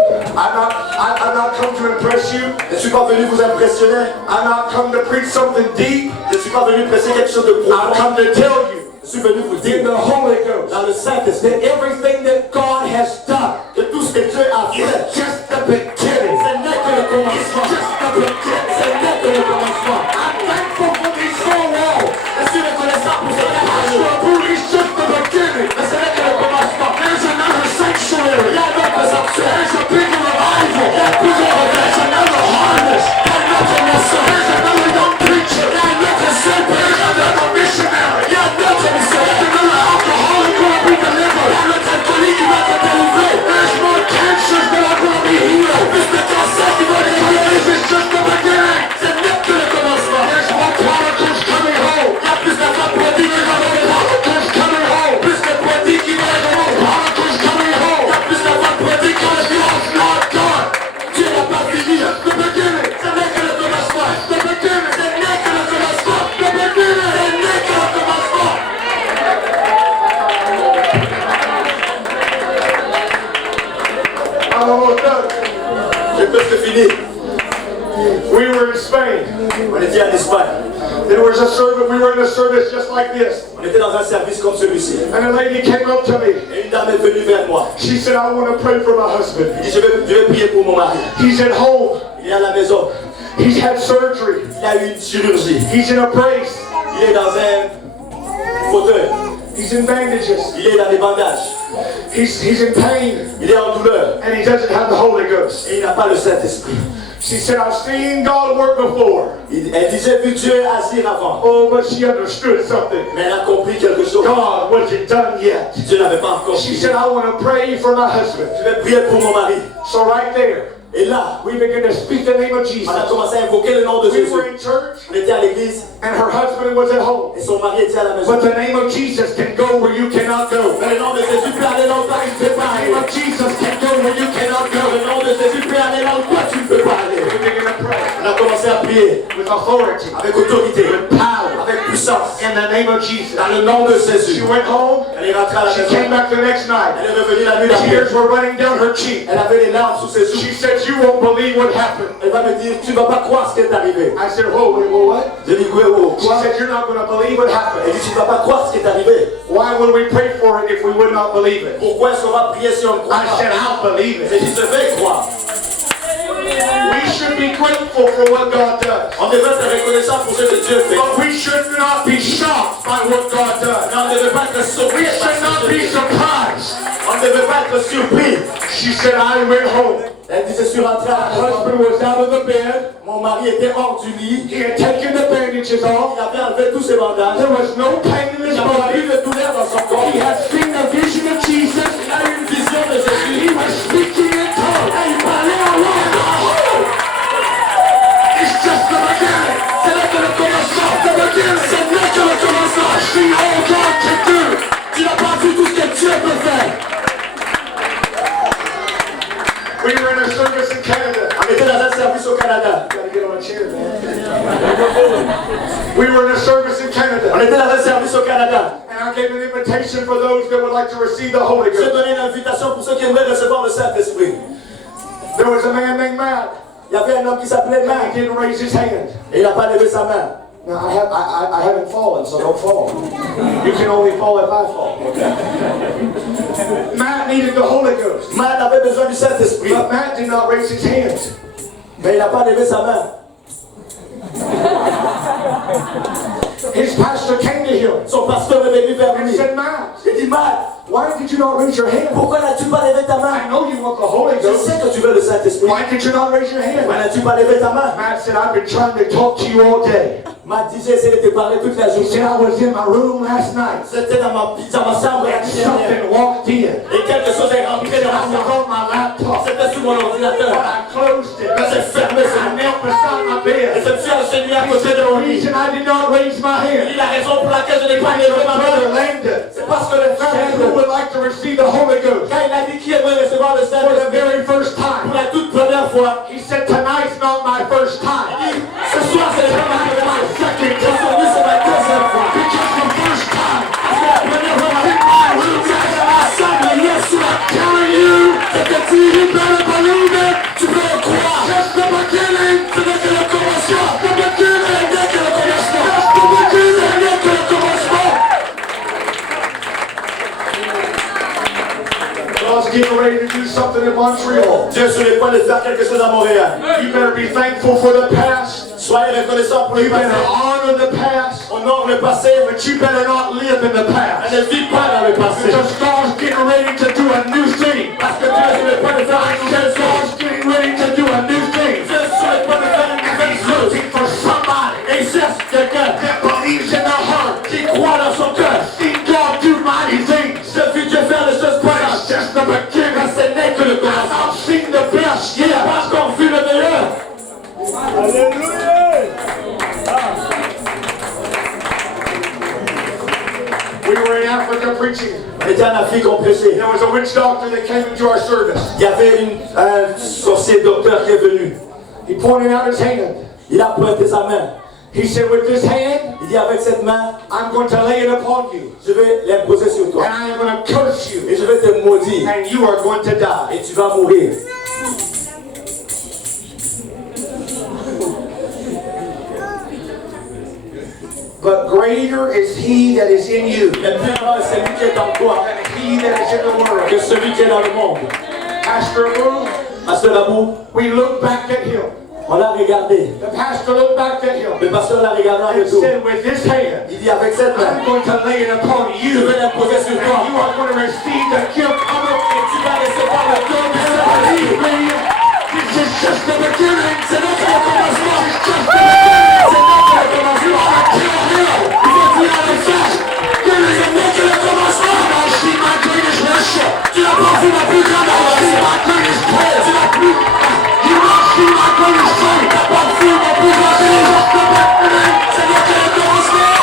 I'm not come to impress you. Je ne suis pas venu vous impressionner. I'm not come to preach something deep. Je ne suis pas venu presser quelque chose de I've profond. come to tell you Je suis venu vous in dire the Holy Ghost dans le Saint-Esprit that everything that God has done que tout ce que Dieu a is fait, just the beginning. ce n'est que le It's commencement. just the beginning. Ce n'est que le commencement. I'm thankful for these 4 walls. Je suis reconnaissant pour ce que Pastor Boo, it's just the beginning. mais ce n'est que le commencement. There's another sanctuary. Il y a d'autres sanctuaires. There's a bigger revival. Il y a plusieurs regrets. There's another harvest. Il y a d'autres nations. There's another young preacher. Il y a d'autres There's saints. another missionary. Il y a d'autres missionnaires. There's another alcoholic who will be Il y delivered. a l'autre alcoolique qui va être délivré. There's more cancers that are going to be healed. Plus de cancers qui vont être guéris. This is just the beginning. Ce n'est que le commencement. There's more prodigals coming home. Il y a plus d'enfants prodigues qui vont venir. Prodigals coming home. Plus de prodigues qui vont venir. Prodigals coming home. Il y a plus d'enfants prodigues qui vont venir. God's not done. Dieu n'a pas fini. The beginning. Ce n'est que le commencement. The beginning. Ce n'est que le commencement. The beginning. Ce n'est que le commencement. I'm almost done. J'ai presque fini. We were in Spain. On était en Espagne. There was a service. We were in a service just like this. On était dans un service comme celui-ci. And a lady came up to me. Et une dame est venue vers moi. She said, I want to pray for my husband. Elle dit, je vais prier pour mon mari. He's at home. Il est à la maison. He's had surgery. Il a eu une chirurgie. He's in a brace. Il est dans un fauteuil. He's in bandages. Il est dans des bandages. He's in pain. Il est en douleur. And he doesn't have the Holy Ghost. Et il n'a pas le Saint-Esprit. She said, I've seen God work before. Elle dit, j'ai vu Dieu agir avant. Oh, but she understood something. Mais elle a compris quelque chose. God wasn't done yet. Dieu n'avait pas encore She fini. said, I want to pray for my husband. Je vais prier pour mon mari. So right there, Et là, we began to speak the name of Jesus. on a commencé à invoquer le nom de We Jésus. were in church, On était à l'église and her husband was at home. et son mari était à la maison. But the name of Jesus can go where you cannot go. Mais le nom de Jésus peut aller là où toi tu ne peux pas The name aller. of Jesus can go where you cannot go. Le nom de Jésus peut aller là où toi tu ne peux pas aller. We began to pray On a commencé à prier with authority, avec autorité, with power, avec puissance. in the name of Jesus. Dans le nom de She Jésus. went home. Elle est rentrée à la She maison. came back the next night. Elle est revenue la nuit d'après. Tears were running down her cheek. Elle avait les larmes sous ses joues. She said, "You won't believe what happened." Elle va me dire, tu vas pas croire ce qui est arrivé. I said, "Whoa, wait, what?" Je dis, oui, oh, She quoi? said, "You're not going to believe what Elle happened." dit, tu vas pas croire ce qui est arrivé. Why would we pray for it if we would not believe it? Pourquoi est-ce qu'on va prier si on ne croit I said, pas? "I'll believe J'ai it." dit, je vais croire. We should be grateful for what God does. On devrait être reconnaissant pour ce que Dieu fait. But we should not be shocked by what God does. Mais on ne devait pas être We surpris. should not be surprised. On ne devait pas être surpris. She said, "I went home. Elle dit, je suis rentrée à la My maison. husband was out of the bed. Mon mari était hors du lit. He had taken the bandages Il off. avait enlevé tous ses bandages. There was no pain in Il his n'y avait body. plus de douleur dans son corps. He had seen a vision of Jesus. Il a eu une vision de Jésus. He was speaking in tongues. Et il parlait en langue. It's just the beginning. C'est là que le commencement. The beginning. C'est là que le commencement. See all God can do. Tu n'as pas vu tout ce que Dieu peut faire. We were in a service in Canada. On était dans un service au Canada. Gotta get on a chair, man. We were in a service in On Canada. était dans un service au Canada. And I gave an invitation for those that would like to receive the Holy J'ai Ghost. donné une invitation pour ceux qui aimeraient recevoir le Saint-Esprit. There was a man named Matt. Il y avait un homme qui s'appelait And Mac he didn't raise his hand. et il n'a pas levé sa main. Now, I haven't fallen, so don't fall. You can only fall if I fall. Matt needed the Holy Ghost. Mac avait besoin du Saint-Esprit, But Matt did not raise his hands. mais il n'a pas levé sa main. His pastor came to him Son pasteur est venu vers and lui. said, "Matt, Il dit, Mac, why did you not raise your hand? pourquoi n'as-tu pas levé ta I main? know you want the Holy Je Ghost. sais que tu veux le Saint-Esprit. Why did you not raise your Pourquoi hand?" n'as-tu pas levé ta main? Matt said, "I've been trying to talk to you all day." Mac dit, j'ai essayé de te parler toute la He said, journée. "I was in my room last night. J'étais dans ma chambre And la nuit dernière. something walked in. Et quelque chose est rentré dans I ma was chambre. on my laptop. C'était sur mon But ordinateur. I closed it. Quand j'ai fermé I ça, knelt beside my et bed. je me suis enchaîné à He côté said, de "The mon lit. reason I did not raise my Il hand dit, la raison pour laquelle je n'ai pas is levé ma Brother main, Langdon c'est parce que le frère said, who would like to receive the Holy Ghost quand il a dit qui aimerait recevoir le for the Saint-Esprit very first pour time. la toute première fois, He said, tonight's not my first il time. dit, ce soir c'est pas ma première fois, aujourd'hui c'est ma deuxième fois. Because the first time Parce que la première fois, in my room ensemble, Yesu a telling you c'est que tu better believe it. tu peux le croire. Just the beginning. Ce n'est que le commencement. The beginning. Ce n'est que le commencement. Just the beginning. Ce n'est que le commencement. God's getting ready to do something in Montreal. Dieu est sur les points de faire quelque chose à Montréal. You better be thankful for the past. Soyez reconnaissants pour le You better passé. honor the past. Honore le passé, But you better not live in the past. ne vis pas dans le passé. Because God's getting ready to do a new thing. Parce que Dieu est sur les points de faire une nouvelle chose. God's getting ready to do a new thing. Dieu est sur les points de faire une nouvelle He's chose. looking for somebody Et il cherche quelqu'un that believes in their heart. qui croit dans son cœur. See God do mighty things. Je vis Dieu faire des choses But puissantes. it's just the beginning. Mais ce n'est que le commencement. I've seen the best Il n'a yet. pas encore vu le meilleur. We were in Africa preaching. On était en Afrique, on prêchait. There was a witch doctor that came into our service. Il y avait un sorcier docteur qui est venu. He pointed out his hand. Il a pointé sa main. He said, with this hand, Il dit, avec cette main, I'm going to lay it upon you. je vais l'imposer sur And toi. I am going to curse you. Et je vais te maudire. And you are going to die. Et tu vas mourir. But greater is he that is in you Mais plus grand est celui qui est en toi than he that is in the world. que celui qui est dans le monde. Pastor Abu, Pasteur Labou, we looked back at him. on l'a regardé. The pastor looked back at him Le pasteur l'a regardé en and retour. said, with this hand, Il dit, avec cette I'm main, going to lay it upon je you. vais l'imposer sur And toi. you are going to receive the gift of it. Et tu vas recevoir le don du Believe Saint-Esprit. me, this is just the beginning. C'est notre commencement. This is just the beginning. C'est notre commencement. Tell him, Il faut dire à la fin, there is c'est notre commencement. I see my greatest worship. Tu n'as pas vu ma plus grande I see adoration. my greatest prayer. Tu n'as plus, You don't see my greatest faith. tu n'as pas vu ma plus grande adoration. C'est notre commencement.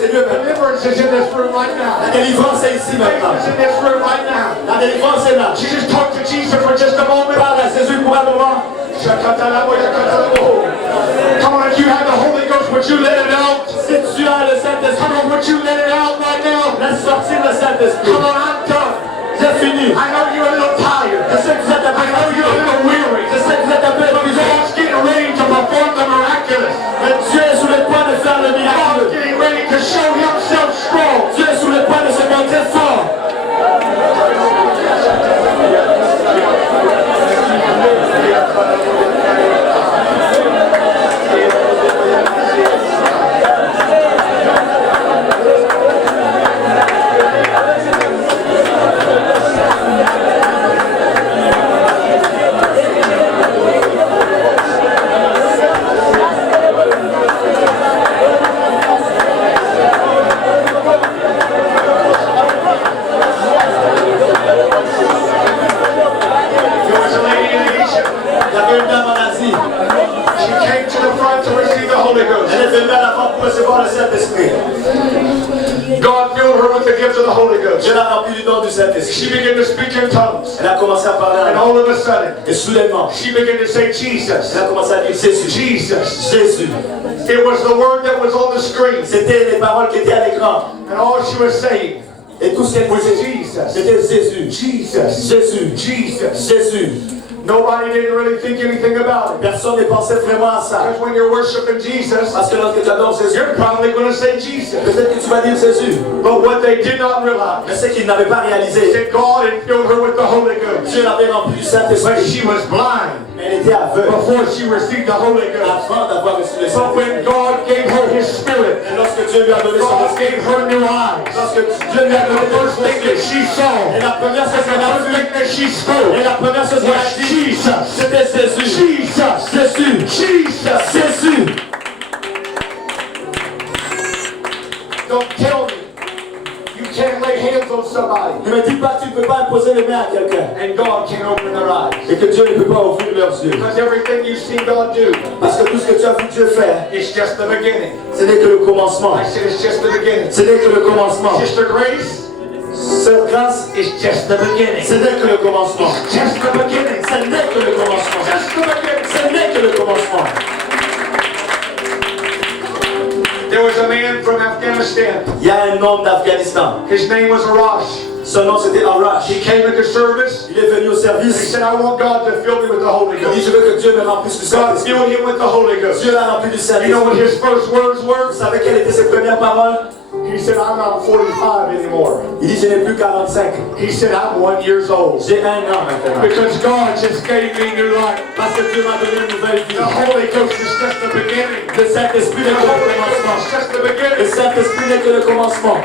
c'est Dieu maintenant. Deliverance is in this room right now. La délivrance est ici maintenant. Faith is in this room right now. La délivrance est là. You just talk to Jesus for just a moment. Parle à Jésus pour un moment. Come on, if you have the Holy Ghost, would you let it out? Si tu as le Saint-Esprit, Come on, would you let it out right now? laisse sortir le Saint-Esprit. Come on, I'm done. J'ai fini. I know you're a little tired. Je sais que vous êtes un peu I know you're a little weary. Je sais que vous êtes un peu épuisé. God's getting ready to perform the miraculous. Mais Dieu est sur le point de faire le God's miracle. getting ready to show himself strong. Dieu est sur le point de se montrer fort. There was a lady in Asia. Il y avait une dame en Asie. She came to the front to receive the Holy Ghost. Elle est venue à l'avant pour recevoir le Saint-Esprit. God filled her with the gift of the Holy Ghost. Dieu l'a rempli du don du Saint-Esprit. She began to speak in tongues. Elle a commencé à parler And en all of a sudden, Et soudainement, she began to say Jesus. elle a commencé à dire Jésus. Jesus. Jésus. It was the word that was on the screen. C'était les paroles qui étaient à l'écran. And all she was saying Et tout ce qu'elle was disait, Jesus. c'était Jésus. Jesus. Jésus. Jesus. Jésus. Nobody didn't really think anything about it. Personne ne pensait vraiment à ça. Because when you're worshiping Jesus, Parce que lorsque tu adores Jésus, you're probably going to say Jesus. peut-être que tu vas dire Jésus. But what they did not realize Mais ce qu'ils n'avaient pas is réalisé, that God had filled her with the Holy Ghost. Dieu l'avait rempli du But Saint-Esprit. she was blind Mais elle était aveugle before she received the Holy Ghost. avant d'avoir reçu le But when Saint-Esprit. God gave her His Spirit, Et lorsque Dieu lui a donné son God esprit, gave her new eyes. lorsque Dieu lui a And donné the first son thing that esprit, she saw, et la première chose the qu'elle a first vue, thing that she spoke, et la première chose qu'elle a was dit, Jesus. c'était Jésus. Jesus. Jésus. Jesus. Jésus. Don't tell me you can't lay hands on somebody Ne me dis pas que tu ne peux pas imposer les mains à quelqu'un and God can't open their eyes. et que Dieu ne peut pas ouvrir leurs yeux. Because everything you see God do, Parce que tout ce que tu as vu Dieu faire, it's just the beginning. ce n'est que le commencement. I said it's just the beginning. Ce n'est que le commencement. Sister Grace, Cette grâce, it's just the beginning. ce n'est que le commencement. Just the beginning. Ce n'est que le commencement. Just the beginning. Ce n'est que le commencement. There was a man from Afghanistan. Il y a un homme d'Afghanistan. His name was Arash. Son nom c'était Arash. He came into service. Il est venu au He service. said, I want God to fill me with the Holy Il dit, Ghost. je veux que Dieu me remplisse du God Saint-Esprit. filled him with the Holy Ghost. Dieu l'a rempli du You know what Saint-Esprit. his first words were? Vous savez quelles étaient ses premières paroles? He said, I'm not 45 anymore. Il dit, je n'ai plus 45. He said, I'm 1 year old. J'ai 1 an maintenant. Because God just gave me new life. Parce que Dieu m'a donné une nouvelle vie. The Holy Ghost is just the beginning. Le Saint-Esprit The n'est que le Holy Ghost commencement. is just the Le beginning. Saint-Esprit n'est que le commencement.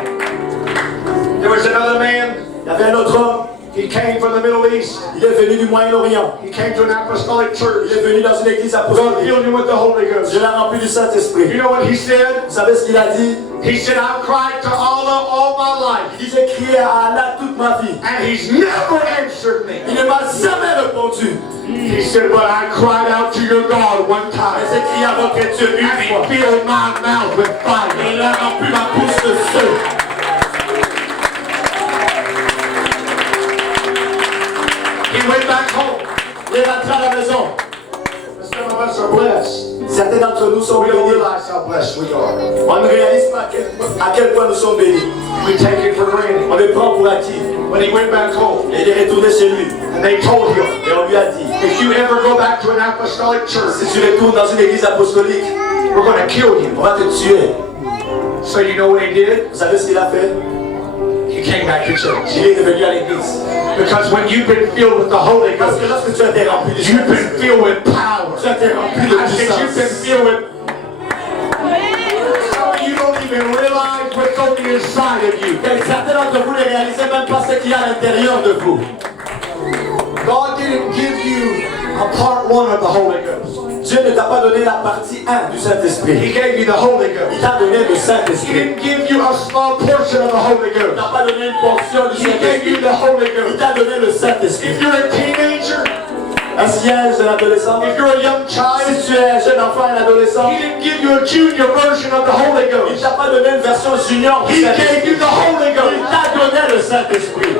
There was another man. Il y avait un autre homme. He came from the Middle East. Il est venu du Moyen-Orient. He came to an apostolic Il church. est venu dans une église God apostolique. filled him with the Holy Ghost. Dieu l'a rempli du You Saint-Esprit. know what he said? Vous savez ce qu'il a dit? He said, I've cried to Allah all my life, Il dit, j'ai crié à Allah toute ma vie. and He's never answered me. Il ne m'a jamais répondu. He said, but I cried out to your God one Mais time, j'ai crié à votre Dieu une and He fois. filled my mouth with Et fire. il a rempli ma bouche de feu. He went back home. Il est rentré à la maison. Some of us are blessed. Certains d'entre nous sont We don't bénis. realize how blessed we are. On ne réalise pas à quel point nous sommes bénis. We take it for granted. On le prend pour acquis. When he went back home, Et il est retourné chez lui. and they told him, Et on lui a dit, if you ever go back to an apostolic si church, tu retournes dans une église apostolique, we're going to kill you. on va te tuer. So you know what he did? Vous savez ce qu'il a fait? He came back to church. Il est revenu à l'église. Because when you've been filled with the Holy Parce Ghost, que lorsque tu as été rempli de you've been Saint-Esprit, filled with power. tu as été rempli de I said you've been puissance. filled with. Some of you don't even realize what's on the inside of you. Et certains d'entre vous ne réalisez même pas ce qu'il y a à l'intérieur de vous. God didn't give you a part one of the Holy Ghost. Dieu ne t'a pas donné la partie 1 du He Saint-Esprit. gave you the Holy Il Ghost. t'a donné le He Saint-Esprit. didn't give you a small portion of the Holy Il Ghost. t'a pas donné une portion du He gave you Saint-Esprit. the Holy Il Ghost. t'a donné le Saint-Esprit. If you're a teenager, Est-ce qu'il y a un jeune adolescent? If you're a young child, Si tu es un jeune enfant et un adolescent, He didn't give you a junior version of the Holy il Ghost. t'a pas donné une version junior. He gave you the Holy Il Ghost. t'a donné le Saint-Esprit.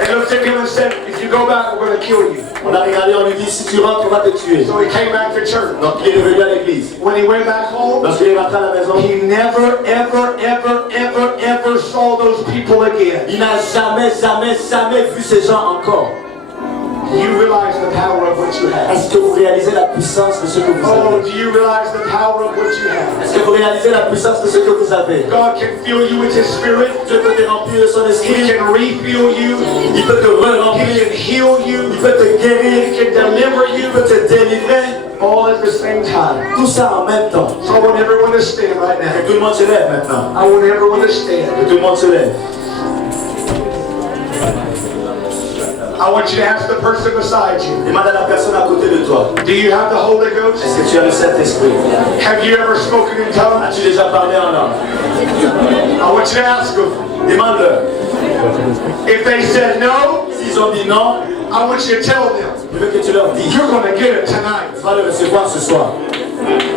They looked at him and said, if you go back, we're going to kill you. On a regardé, on lui dit, si tu rentres, on va te tuer. So he came back to church. Donc il est revenu à l'église. When he went back home, Lorsqu'il est rentré à la maison, he never, ever saw those people again. il n'a jamais vu ces gens encore. You realize the power of what you have. Est-ce que vous réalisez la puissance de ce que vous Oh, avez? do you realize the power of what you have? Est-ce que vous réalisez la puissance de ce que vous avez? God can fill you with His Spirit. Dieu peut te remplir de son He esprit. can refill you. Il peut te He re-remplir. can heal you. Il peut te guérir. He can deliver Il you. peut te délivrer. All at the same time. Tout ça en même temps. So I want everyone to stand right Et now. tout le monde se lève maintenant. I want everyone to stand. Et tout le monde se lève. I want you to ask the person beside you, Demande à la personne à côté de toi. do you have the Holy Ghost? Est-ce que tu as le Saint-Esprit? Have you ever spoken in tongues? As-tu déjà parlé en langue? I want you to ask them. Demande-leur. If they said no, S'ils ont dit non, I want you to tell them, je veux que tu leur dises. you're going to get it tonight. Tu vas le recevoir ce soir.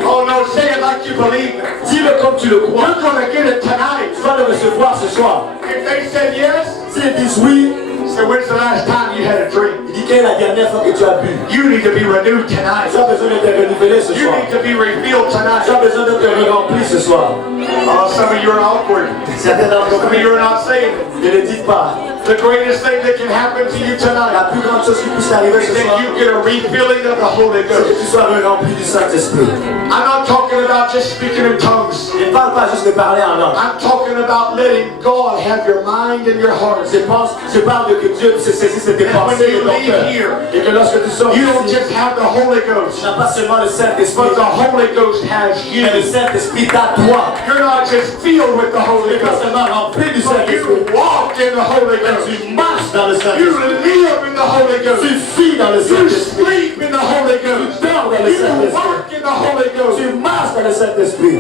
Oh no, say it like you believe it. Dis-le comme tu le crois. You're going to get it tonight. Tu vas le recevoir ce soir. If they said yes, S'ils disent oui, say, when's the last time you had a drink? il dit quelle est la dernière fois que tu as bu? You need to be renewed tonight. Tu as besoin de te renouveler ce You soir. need to be revealed Tu tonight. as besoin de te remplir ce soir. Oh, some of you are awkward. Certains d'entre Some of you vous are not saying it. ne le dites pas. The greatest thing that can happen to you tonight La plus grande chose qui puisse arriver is ce that soir, you get a refilling of the Holy c'est que Ghost. tu sois rempli du Saint-Esprit. I'm not talking about just speaking in tongues. Je ne parle pas juste de parler en langue. I'm talking about letting God have your mind and your heart. Je parle de que Dieu se saisisse de tes And when pensées et you de ton leave cœur. here, Et que lorsque tu sors you don't ici, just have the Holy tu Ghost, n'as pas seulement le Saint-Esprit, but the Holy Ghost has you. mais le Saint-Esprit t'a toi. You're not just filled with the Tu Holy n'es pas Ghost, seulement rempli du but Saint-Esprit, you walk in the Holy mais Ghost. tu marches dans le You Saint-Esprit. live in the Holy Tu Ghost. vis dans le You Saint-Esprit. sleep in the Holy Tu Ghost. dors dans le You Saint-Esprit. work in the Holy Ghost. Tu marches dans le Saint-Esprit.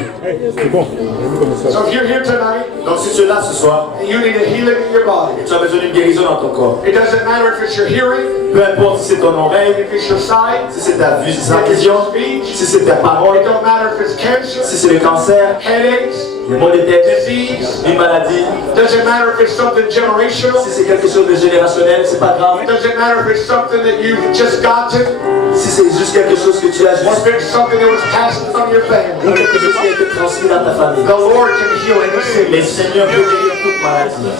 So if you're here tonight Donc si tu es là ce soir, and you need a healing in your body, et tu as besoin d'une guérison dans ton corps, it doesn't matter if it's your hearing, peu importe si c'est ton oreille, if it's your sight, si c'est ta vue, si c'est ta if it's vision, your speech, si c'est ta parole, it don't matter if it's cancer, si c'est le cancer, headaches, les maux de tête, disease, une maladie, doesn't matter if it's something generational, si c'est quelque chose de générationnel, c'est pas grave. it doesn't matter if it's something that you've just gotten, Si c'est juste quelque chose que tu as or juste, if it's something that was passed from your ou family. quelque chose qui a été transmis dans ta famille. The Lord can heal any Le sickness. Seigneur peut guérir toute maladie.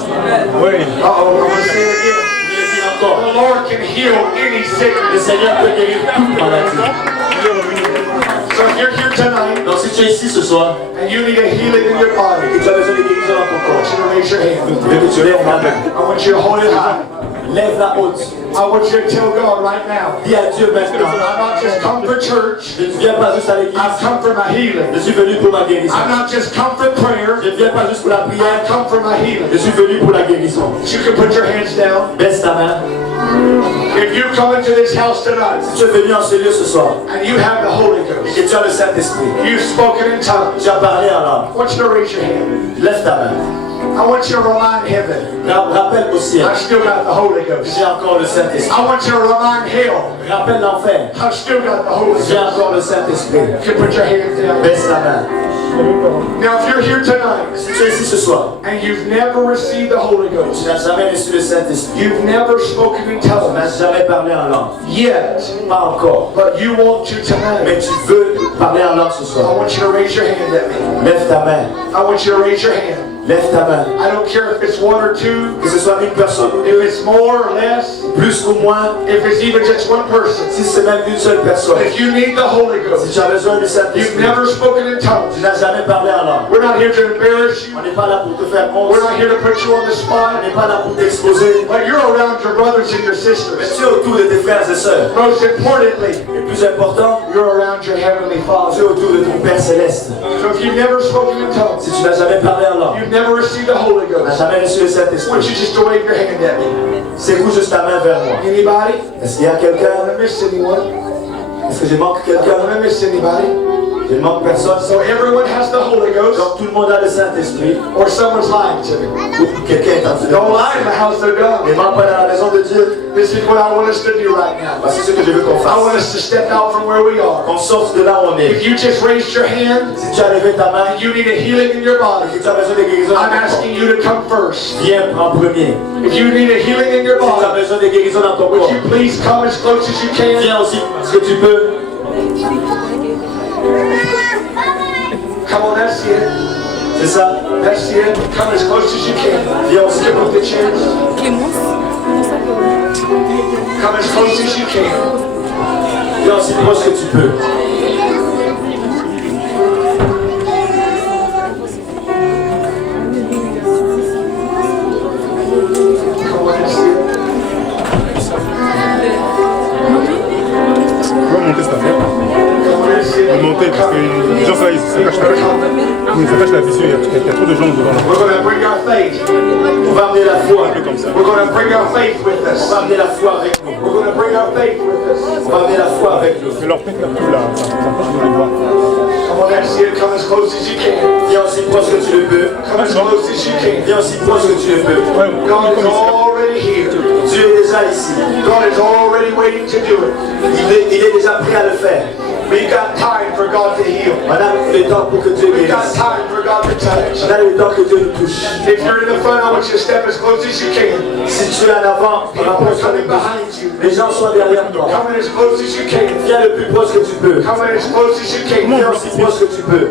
Uh-oh, I'm going to say it again. Je le dis encore, The Lord can heal any le sickness. Seigneur peut guérir toute maladie. So if you're here tonight Donc si tu es ici ce soir, and you need a healing in your body, et tu as besoin de guérison dans ton I want corps, you to raise your hand. je veux que tu lèves la main. I want you to hold it high. Lève-la haute. I want you to tell God right now, Dis à Dieu maintenant, I'm not just come for church, je ne viens pas juste à l'église, I've come for my healing. je suis venu pour ma guérison. I'm not just come for prayer, Je ne viens pas juste pour la prière, I've come for my je healing. suis venu pour la guérison. You can put your hands down. Baisse ta main. If you come into this house tonight Si tu es venu en ce lieu ce soir, and you have the Holy Ghost, et tu as le Saint-Esprit, you've spoken in tongues, tu as parlé en langue, I want you to raise your hand. lève ta main. I want you to remind heaven, Rappelle au ciel, I've still got the Holy Ghost. j'ai encore le Saint-Esprit. I want you to remind hell, Rappelle l'enfer, I've still got the Holy j'ai Ghost. encore le Saint-Esprit. You can put your hands down. Baisse ta main. Now if you're here tonight Si tu es ici ce soir, and you've never received the Holy tu Ghost, n'as jamais reçu le Saint-Esprit, you've never spoken in tu tongues n'as jamais parlé en langue, yet, pas encore, but you want to tonight, mais tu veux parler en langue ce I soir. want you to raise your hand at me. Lève ta main, I want you to raise your hand. lève ta main. I don't care if it's one or two, Que ce soit une personne ou if deux, it's more or less, plus ou moins, if it's even just one person. si c'est même une seule personne. If you need the Holy Si Ghost, tu as besoin du you've Saint-Esprit, never spoken in tu tongues. n'as jamais parlé en langue. We're not here to embarrass you. On n'est pas là pour te faire honte, We're not here to put you on the on spot. n'est pas là pour t'exposer, But you're around your brothers and your mais sisters. tu es autour de tes frères et sœurs. Most importantly, Et plus important, you're around your Heavenly tu es Father. autour de ton Père Céleste. So if you've never spoken in tongues, Si tu n'as jamais parlé en langue, you've never received the Holy tu n'as Ghost, jamais reçu le I want Saint-Esprit, you just to wave your hand at me. secoue juste ta main vers moi. Anybody? Est-ce qu'il y a I don't quelqu'un? want to miss anyone. Est-ce que je manque I don't quelqu'un? want to miss anybody. Je Il ne manque personne. So everyone has the Holy Ghost, Donc tout le monde a le Saint-Esprit. or someone's lying to me. Ou quelqu'un est en train de Don't lie in the house of God. Ne ment pas dans la maison de Dieu. This is what I want us to do right now. Voici ce que je veux qu'on I want fasse. us to step out from where we are. Qu'on sorte de là où on If est. you just raised your hand Si tu as levé ta main and you need a healing in your et body, que tu as besoin de guérison dans I'm ton corps, asking you to come first. viens en premier. If you need a healing in your Si tu as body, besoin de guérison dans ton would corps, you please come as close as you can? viens aussi parce que tu peux. Come on, that's it. C'est ça. That's it. Come as close as you can. Viens aussi. Give up the chance. Clémence, comment ça Come as close as you can. Viens aussi proche que tu peux. Come on, that's it. On va monter cette affaire. Come on, that's it. On va monter parce que les gens ça cache la vision, il y a trop de gens devant. We're going to bring our faith. On va amener la foi. Un peu comme ça. We're going to bring our faith with On us. va amener la foi avec nous. We're going to bring our faith with us. On va amener la foi avec nous. C'est leur tête la plus là, ça empêche de les voir. Come on, that's it. Come as close as you can. Viens aussi proche que tu le peux. Come as close as you can. Viens aussi proche que tu le peux. Ouais, God is comme ici. already here. Dieu est déjà ici. God is already waiting to do it. Il est déjà prêt à le faire. We got time for God to heal. On a le temps pour que Dieu We got guérisse. time for God to touch. On a le temps que Dieu nous touche. If you're in the front, I want you to step as close as you can. Si tu es en avant, par People rapport are à coming behind you. les gens sont derrière toi. Come in as close as you can. Viens le plus proche que tu peux. Come in as close as you can. Viens aussi proche que tu peux.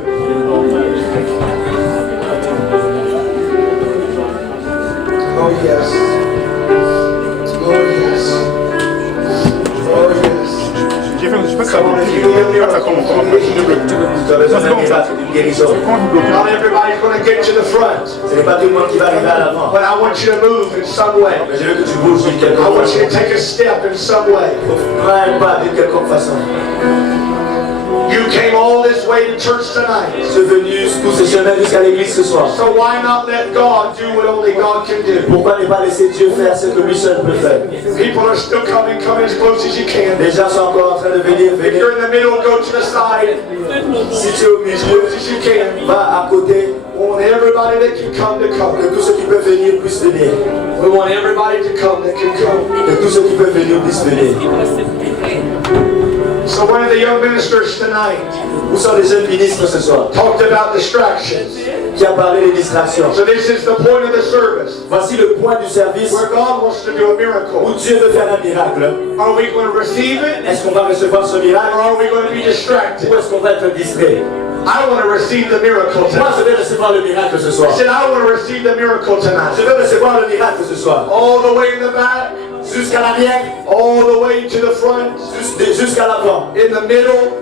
Oh yes. Oh yes. Oh yes. J'ai fait, je sais pas si ça Come on, if you need a va ça tombe encore après. Tu as besoin d'un miracle, d'une guérison. Comment vous bloquez? Not everybody's going to get to the front, Ce n'est pas tout le monde qui va arriver à l'avant. but I want you to move in some way. Mais je veux que tu bouges d'une quelconque I want you to façon. take a step in some way. Prends un pas d'une quelconque façon. You came all this way to church tonight. Je suis venu tous ces chemins jusqu'à l'église ce soir. So why not let God do what only God can do? Pourquoi ne pas laisser Dieu faire ce que lui seul peut faire? People are still coming. Come as close as you can. Les gens sont encore en train de venir, If venir. you're in the middle, go to the side. Si tu es au As milieu, close as you can. va à côté, We want everybody that can come to come. que tous ceux qui peuvent venir puissent venir. We want everybody to come that can come. Que tous ceux qui peuvent venir puissent venir. So one of the young ministers tonight Où sont les jeunes ministres ce soir? talked about distractions. Qui a parlé des distractions? So this is the point of the service Voici le point du service where God wants to do a où miracle. Dieu veut faire un miracle. Are we going to receive it, Est-ce qu'on va recevoir ce or miracle are we going to be distracted? ou est-ce qu'on va être distrait? I want to receive the miracle Moi, tonight. je vais recevoir le miracle ce I soir. said, I want to receive the miracle Je tonight. vais recevoir le miracle ce soir. All the way in the back, Jusqu'à l'arrière, all the way to the front, jusqu'à l'avant. in the middle,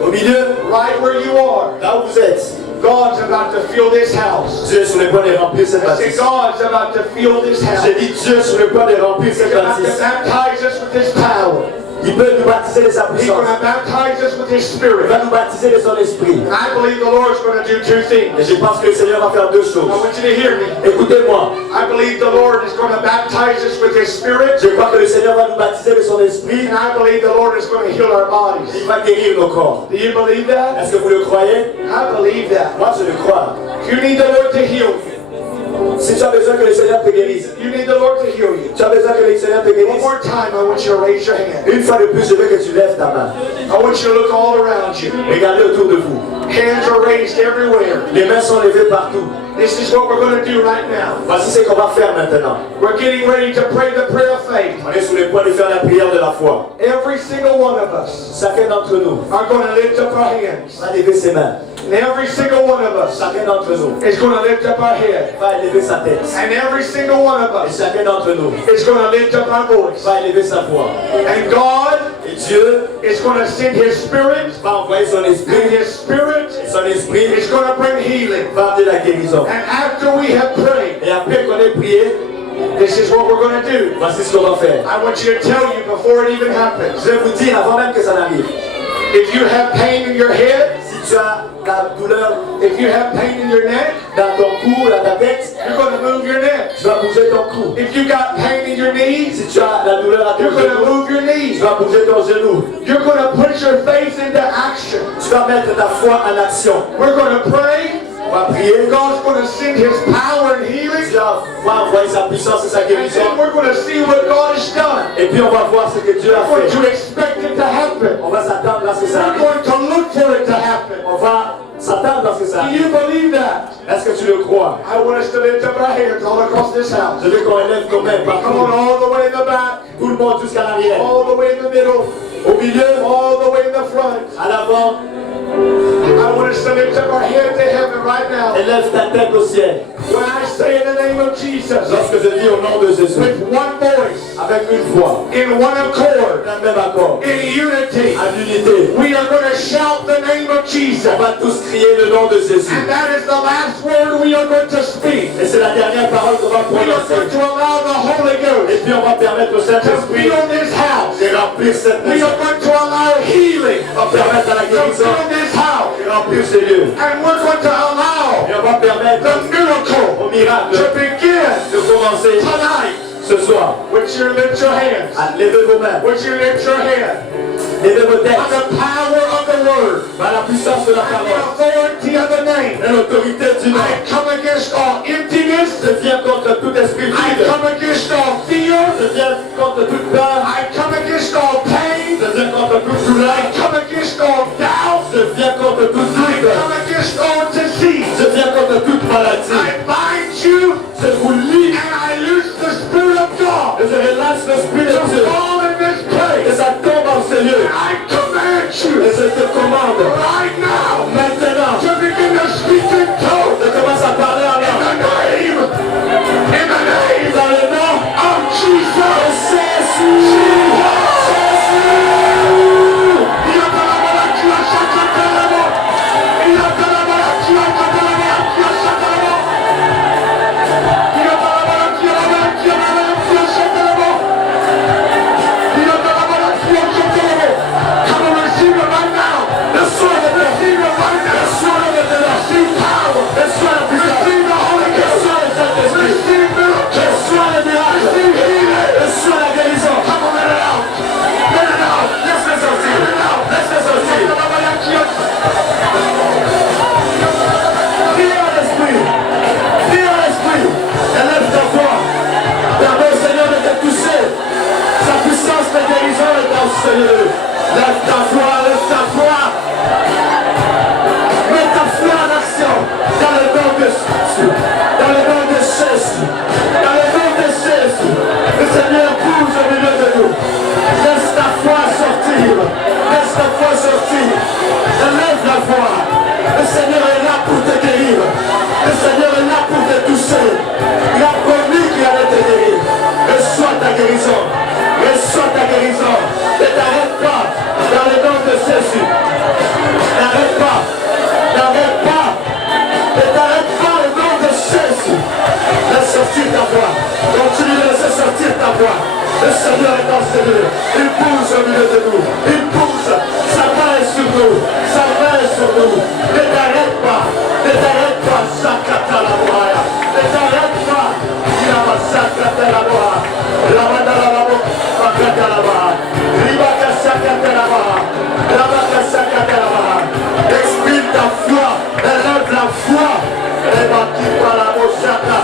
Au milieu, right where you are. là où vous êtes, God's about to fill this house. Dieu est sur le point de remplir cette I said, bâtisse. God's about to fill this house. J'ai dit Dieu est sur le point de remplir He's cette about to bâtisse. baptize us with His power. Il peut nous baptiser de sa He's going puissance. to baptize us with His Il Spirit. va nous baptiser de son esprit. And I believe the Lord's going to do two things. Et je pense que le Seigneur va faire deux choses. I want you to hear me. Écoutez-moi, I believe the Lord is going to baptize us with His Spirit. je crois que le Seigneur va nous baptiser de son esprit. And I believe the Lord is going to heal our bodies. Il va guérir nos corps. Do you believe that? Est-ce que vous le croyez? I believe that. Moi, je le crois. You need the Lord to heal you. Si tu as besoin que le Seigneur te guérisse, You need the Lord to heal you. tu as besoin que le Seigneur te One guérisse, more time, I want you to raise your hand. une fois de plus, je veux que tu lèves ta main. I want you to look all around you. Regardez autour de vous. Hands are raised everywhere. Les mains sont levées partout. This is what we're going to do right now. Voici ce qu'on va faire maintenant. We're getting ready to pray the prayer of faith. On est sur le point de faire la prière de la foi. Every single one of us Chacun d'entre nous are going to lift up our hands. va lever ses mains. And every single one of us Chacun d'entre nous is going to lift up our head. va élever sa tête. And every single one of Et us chacun d'entre nous is going to lift up our voice. va élever sa voix. And God Et Dieu is going to send His Spirit. va envoyer son And esprit. His Spirit Son esprit is going to bring healing. va amener la guérison. And after we have prayed, Et après qu'on ait prié, this is what we're going to do. voici ce qu'on va faire. I want you to tell you before it even happens. Je vais vous dire avant même que ça n'arrive. If you have pain in your head, Si tu as la douleur if you have pain in your neck, dans ton cou, dans ta tête, you're going to move your neck. tu vas bouger ton cou. If you got pain in your knees, Si tu as la douleur à ton you're going to genou, move your tu knees. vas bouger ton genou. You're going to put your faith into action. Tu vas mettre ta foi en action. We're going to pray. On va prier. God's going to send His power and healing. Tu vas envoyer sa puissance et sa And guérison. then we're going to see what God has done. Et puis on va voir ce que Dieu a We're going fait. to expect it to happen. On va s'attendre à ce que ça We're arrive. going to look for it to happen. On va s'attendre à ce que ça Do arrive. you believe that? Est-ce que tu le crois? I want us to lift up our hands all across this house. Je veux qu'on élève nos mains Come on, partout. all the way in the back, Tout le monde jusqu'à l'arrière. all the way in the middle, Au milieu, all the way in the front. à l'avant. I want us to lift up our hands to heaven right now. Élève ta tête au ciel. When I say in the name of Jesus, Lorsque je dis au nom de Jésus, with one voice, avec une voix, in one accord, d'un même accord, in unity, en unité, we are going to shout the name of Jesus. on va tous crier le nom de Jésus. And that is the last word we are going to speak. Et c'est la dernière parole qu'on va We are going prononcer. to allow the Holy Et Ghost puis on va permettre au to Saint-Esprit fill this house. de remplir cette We maison. are going to allow healing On va permettre à la to guérison fill this house. de remplir ces lieux. And we're going to allow Et on va permettre the miracle au miracle to begin de commencer tonight. ce soir. Would you lift your hands? À lever vos mains, Would you lift your hand? levez vos têtes By the power of the word par la puissance de la and the parole authority of the name, et l'autorité du nom. I come against all emptiness. Je viens contre tout esprit I vide. come against all fear. Je viens contre toute peur. I come against all pain. Je viens contre toute douleur. I come against all doubt. Je viens contre toute I doute. come against all disease. Je viens contre toute maladie. I bind you Je vous lie and I loose the Spirit of God et je relâche l'esprit de to Dieu. fall in this Et place. ça tombe en ce lieu. I command Et you je te commande right now maintenant to begin to speak in tongues de commencer à parler en in langue. the name Dans le nom of Jesus. Jésus. Come on, receive it right now. Receive it right now. Receive power. Receive the Holy Ghost. Receive miracles. Receive healing. Come on, let it out. Let it out. Let it out. Viens à l'esprit. Viens à l'esprit. Élève ta voix. Permets au Seigneur de te toucher. Sa puissance de guérison est dans ce lieu. Lève ta voix, lève ta voix. Mets ta foi en action. Dans le nom de Jésus. Dans le nom de Jésus. Dans le nom de Jésus. Le Seigneur bouge au milieu de nous. Laisse ta foi sortir. Laisse ta foi sortir. Élève la voix. Le Seigneur est là pour te guérir. Le Seigneur est là pour te toucher. Il a promis qu'il allait te guérir. Reçois ta guérison. Reçois ta guérison. Ne t'arrête pas dans le nom de Jésus. N'arrête pas. N'arrête pas. Ne t'arrête pas au nom de Jésus. Laisse sortir ta voix. Continue de laisser sortir ta voix. Le Seigneur est dans ce lieu. Il pousse au milieu de nous. Il pousse. Sa main est sur nous. Sa main est sur nous. Ne t'arrête pas. Ne t'arrête pas. Sakata la boya. Ne t'arrête pas. Il a sakata la boya. Ramada la boya. Sakata la boya. Ribaka sakata la boya. Rabaka sakata la boya. Exprime ta foi. Élève la foi. Et bâti par la bochata.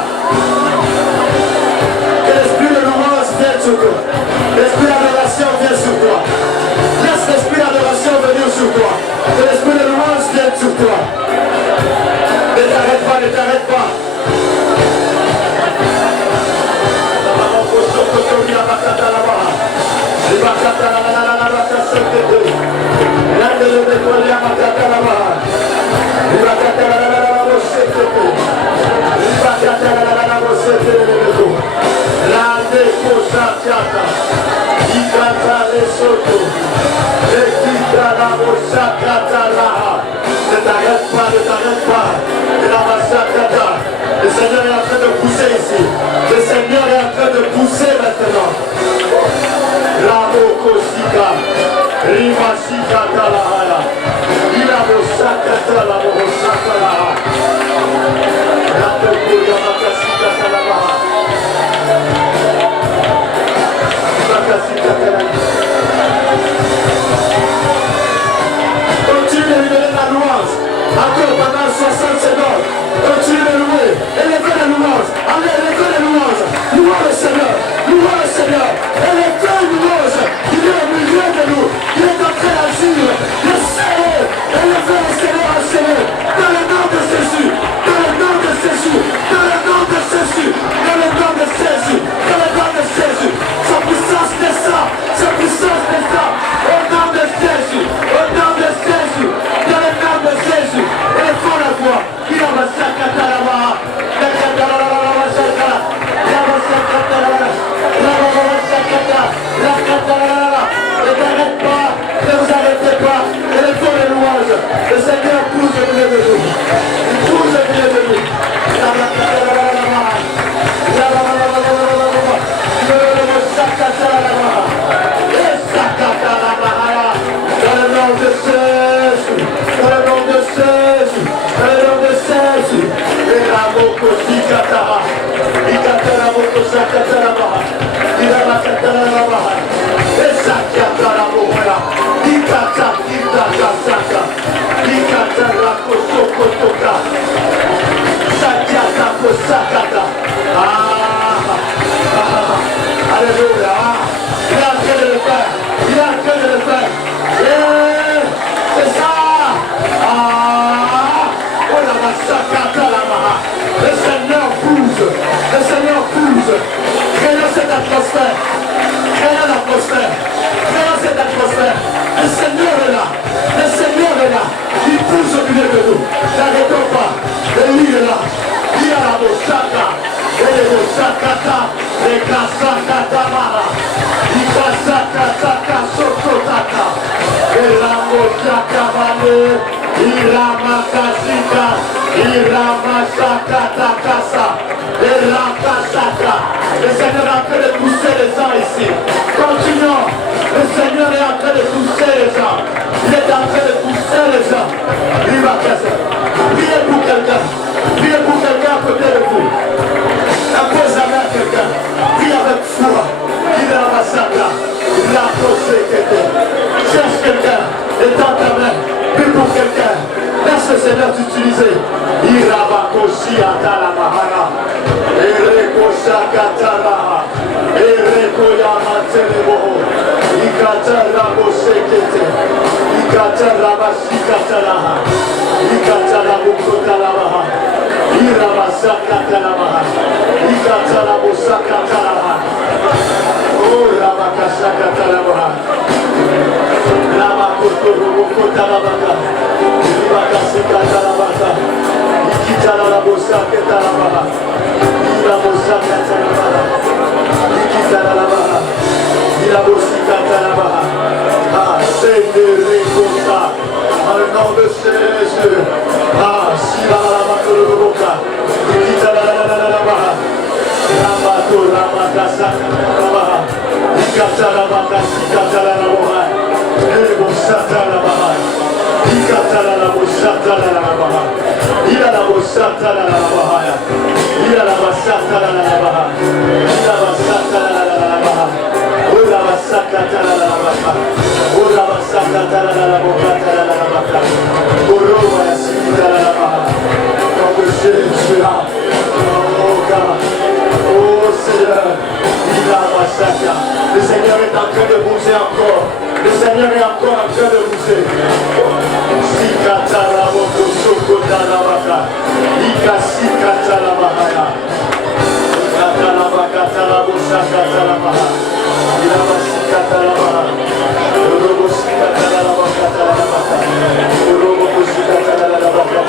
Que l'esprit de louange vienne sur toi. L'esprit d'adoration vienne sur toi. Laisse l'esprit d'adoration venir sur toi. Que l'esprit de louange vienne sur toi. Ikasakata, Ekasakata Maha, Ikasakata Sokotata, Elamo Sakabane, Iramakasika, Iramasakata Kasa, Erakasaka. Le Seigneur est en train de pousser les gens ici. Continuons. Le Seigneur est en train de pousser les gens. Il est en train de pousser les gens. Il va casser. Priez pour quelqu'un. Priez pour quelqu'un à côté de vous. Impose la main à quelqu'un. Priez avec foi. Il est en massacre. Il a posé quelqu'un. Cherche quelqu'un. Étends ta main. Prie pour quelqu'un. Laisse le Seigneur t'utiliser. Irabakoshi atalamahana. Erekoshakatalaha. Erekoyamatereboho. Ikatarabosekete. Ikatarabashikatalaha. Ikatarabokotalamaha. Irabasakatalaha. Ikatarabosakatalaha. Oh, Rabakashakatalaha. Rabakotorobokotalabaha. Ibakasikatalabaha. Ikitarabosakatalabaha. Irabosakatalabaha. Ikitarabosakatalabaha. Irabosakatalabaha. Ah, Seigneur, dans le nom de Jésus. Ah, Shilalabaha. Ikitarabosakatalabaha. Rabato Ramakasakatalabaha. Ikatarabakasikatalabaha. Ebosatalabaha. Ikatarabosatalabaha. Irabosatalabaha. Irabosatalabaha. Irabosatalabaha. Urabasakatalabaha. Urabasakatalabaha. Urobasitalabaha. Nom de Jésus. Oh God. Oh Seigneur. Irabasaka. Le Seigneur est en train de bouger encore. Le Seigneur est encore en train de bouger. Sikataraboko sokotarabaka. Ikasikatarabahaya. Ikatarabakatarabosakatarabaha. Irabasikatarabaka. Urobosikatarabakatarabaka. Urobosikatarabaka.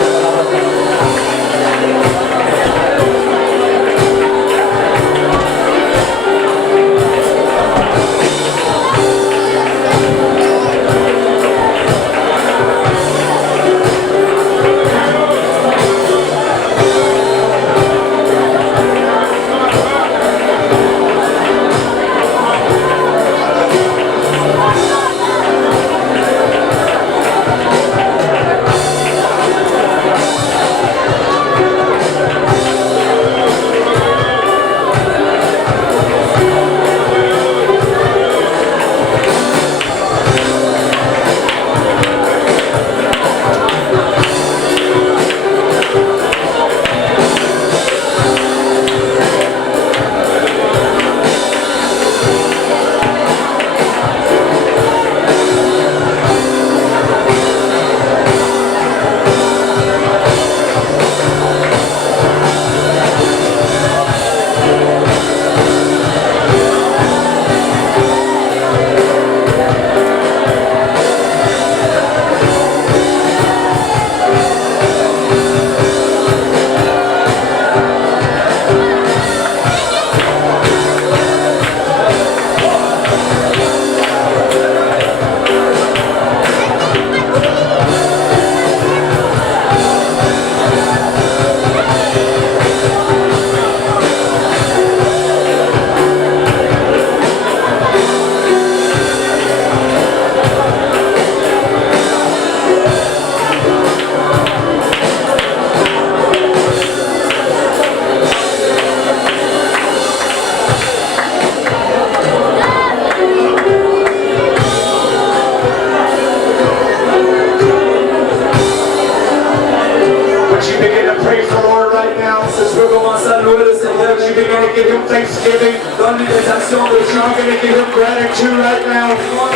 Thanksgiving. Donne-lui des actions de joie. I'm going to give him gratitude right now. Come on,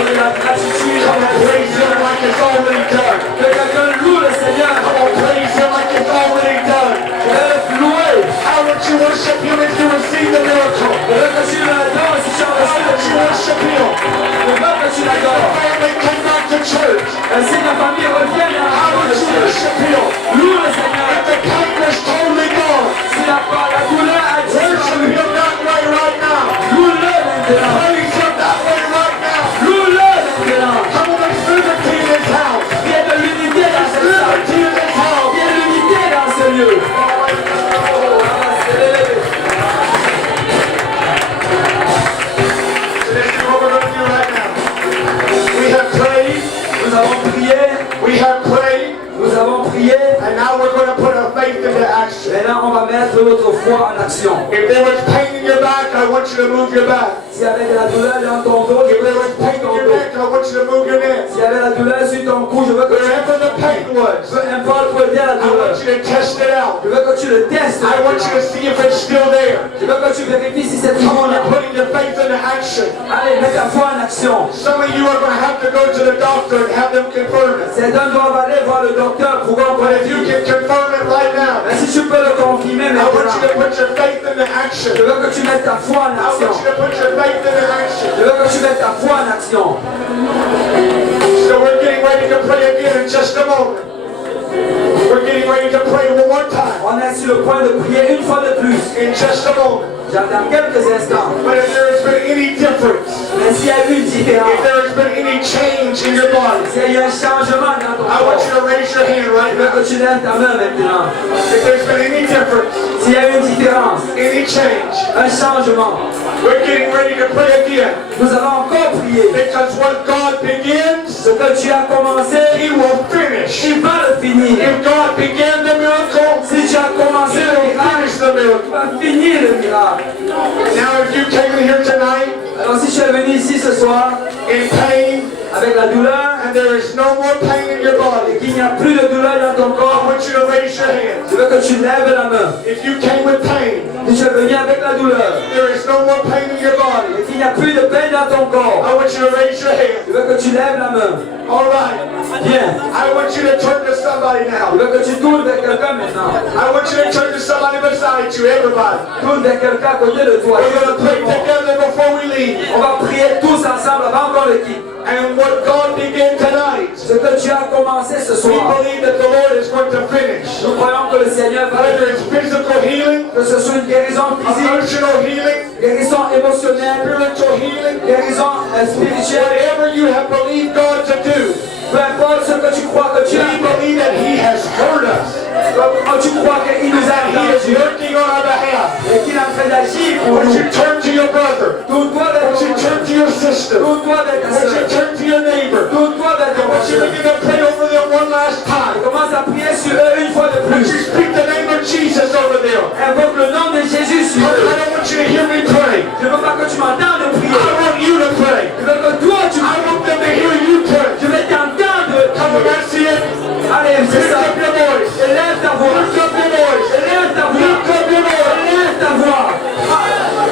praise him like it's already done. Que quelqu'un loue le Seigneur. Come on, praise him like it's already done. Louez. How would you worship him if you receive the miracle? How would you worship him? Family come back to church. How would you worship him? Loue le Seigneur. If the kindness totally gone. Si la douleur a disparu. maintenant. Praise him that way right now. Loue-le maintenant. Come on, there's liberty in this house. Il y a de l'unité dans cette salle. Liberty in this house. Il y a de l'unité dans ce lieu. Let's do what we're going to do right now. We have prayed. Nous avons prié. We have prayed. Nous avons prié. And now we're going to put our faith into action. Maintenant, on va mettre notre foi en action. If there was pain in your back, I want you to move your back. S'il y avait de la douleur dans ton dos, je If veux there que was tu pain bouges in ton your dos. neck, I want you to move your neck. S'il y avait la douleur sur ton cou, je veux que tu... Wherever the pain was, Peu importe où est la I douleur. want you to test it out. Je veux que tu le testes. I want you to see if it's still there. Je veux que tu vérifies si c'est Come toujours on, là. you're putting your faith into action. Allez, mets ta foi en action. Some of you are going to have to go to the doctor and have them confirm it. Certains doivent aller voir le docteur pour voir But if you can confirm it right now, mais si tu peux le confirmer I want you to maintenant, put your faith into action. je veux que tu mettes ta foi en I action. want you to put your faith into action. Je veux que tu mettes ta foi en action. So we're getting ready to pray again in just a moment. We're getting ready to pray one more time On est sur le point de prier une fois de plus. in just a moment. Dans quelques instants. But if there has been any difference, Mais s'il y a eu une if différence, there has been any change in your body, s'il y a eu un changement dans ton I want corps, you to raise your hand right je veux now. que tu lèves ta main maintenant. If there's been any difference, S'il y a eu une différence, any change, un changement, we're getting ready to pray again. nous allons encore prier. Because what God begins, Ce que tu as commencé, He will finish. il va le finir. If God began the miracle, Si tu as commencé He le will miracle, finish the miracle. tu vas finir le miracle. Now, if you came in here tonight Alors si tu es venu ici ce soir in pain avec la douleur and there is no more pain in your et body, qu'il n'y a plus de douleur dans ton I corps, want you to raise your hand. je veux que tu lèves la main. If you came with pain, Si tu es venu avec la douleur there is no more pain in your body, et qu'il n'y a plus de peine dans ton corps, I want you to raise your hand. je veux que tu lèves la main. All right. Bien. I want you to turn to somebody Je now. veux que tu tournes vers quelqu'un maintenant. I want you to turn to somebody beside you, everybody. Tourne vers quelqu'un à côté de toi. We're going to pray together before we leave. On va prier tous ensemble avant qu'on le quitte. And what God began tonight, Ce que tu as commencé ce we soir, believe that the Lord is going to finish. nous croyons que le Seigneur va le Whether it's physical healing, que ce soit une guérison physique, emotional healing, guérison émotionnelle, spiritual healing, guérison spirituelle, whatever you have believed God to do, peu importe ce que tu crois que tu we as, believe that He has heard us. quand tu crois qu'il nous a He is entendus working on our behalf. et qu'il est en train d'agir pour Would nous. you turn to your brother? Tourne-toi vers Would ton you frère, turn to your sister? tourne-toi vers ta Would you soeur, turn to your neighbor? tourne-toi vers I ton want you to frère. begin to pray over them one last time. Commence à prier sur eux une fois de Would you plus. speak the name of Jesus over them? Invoque le nom de Jésus sur I eux. don't want you to hear me pray. Je ne veux pas que tu m'entendes I prier. want you to pray. Je veux que toi tu I want them to hear you pray. Je vais t'entendre Come on, prier. that's it. Allez, c'est Lift ça. up your voice. Élève ta voix. Lift up your voice. Élève ta voix. Lift up your voice. Élève ta voix.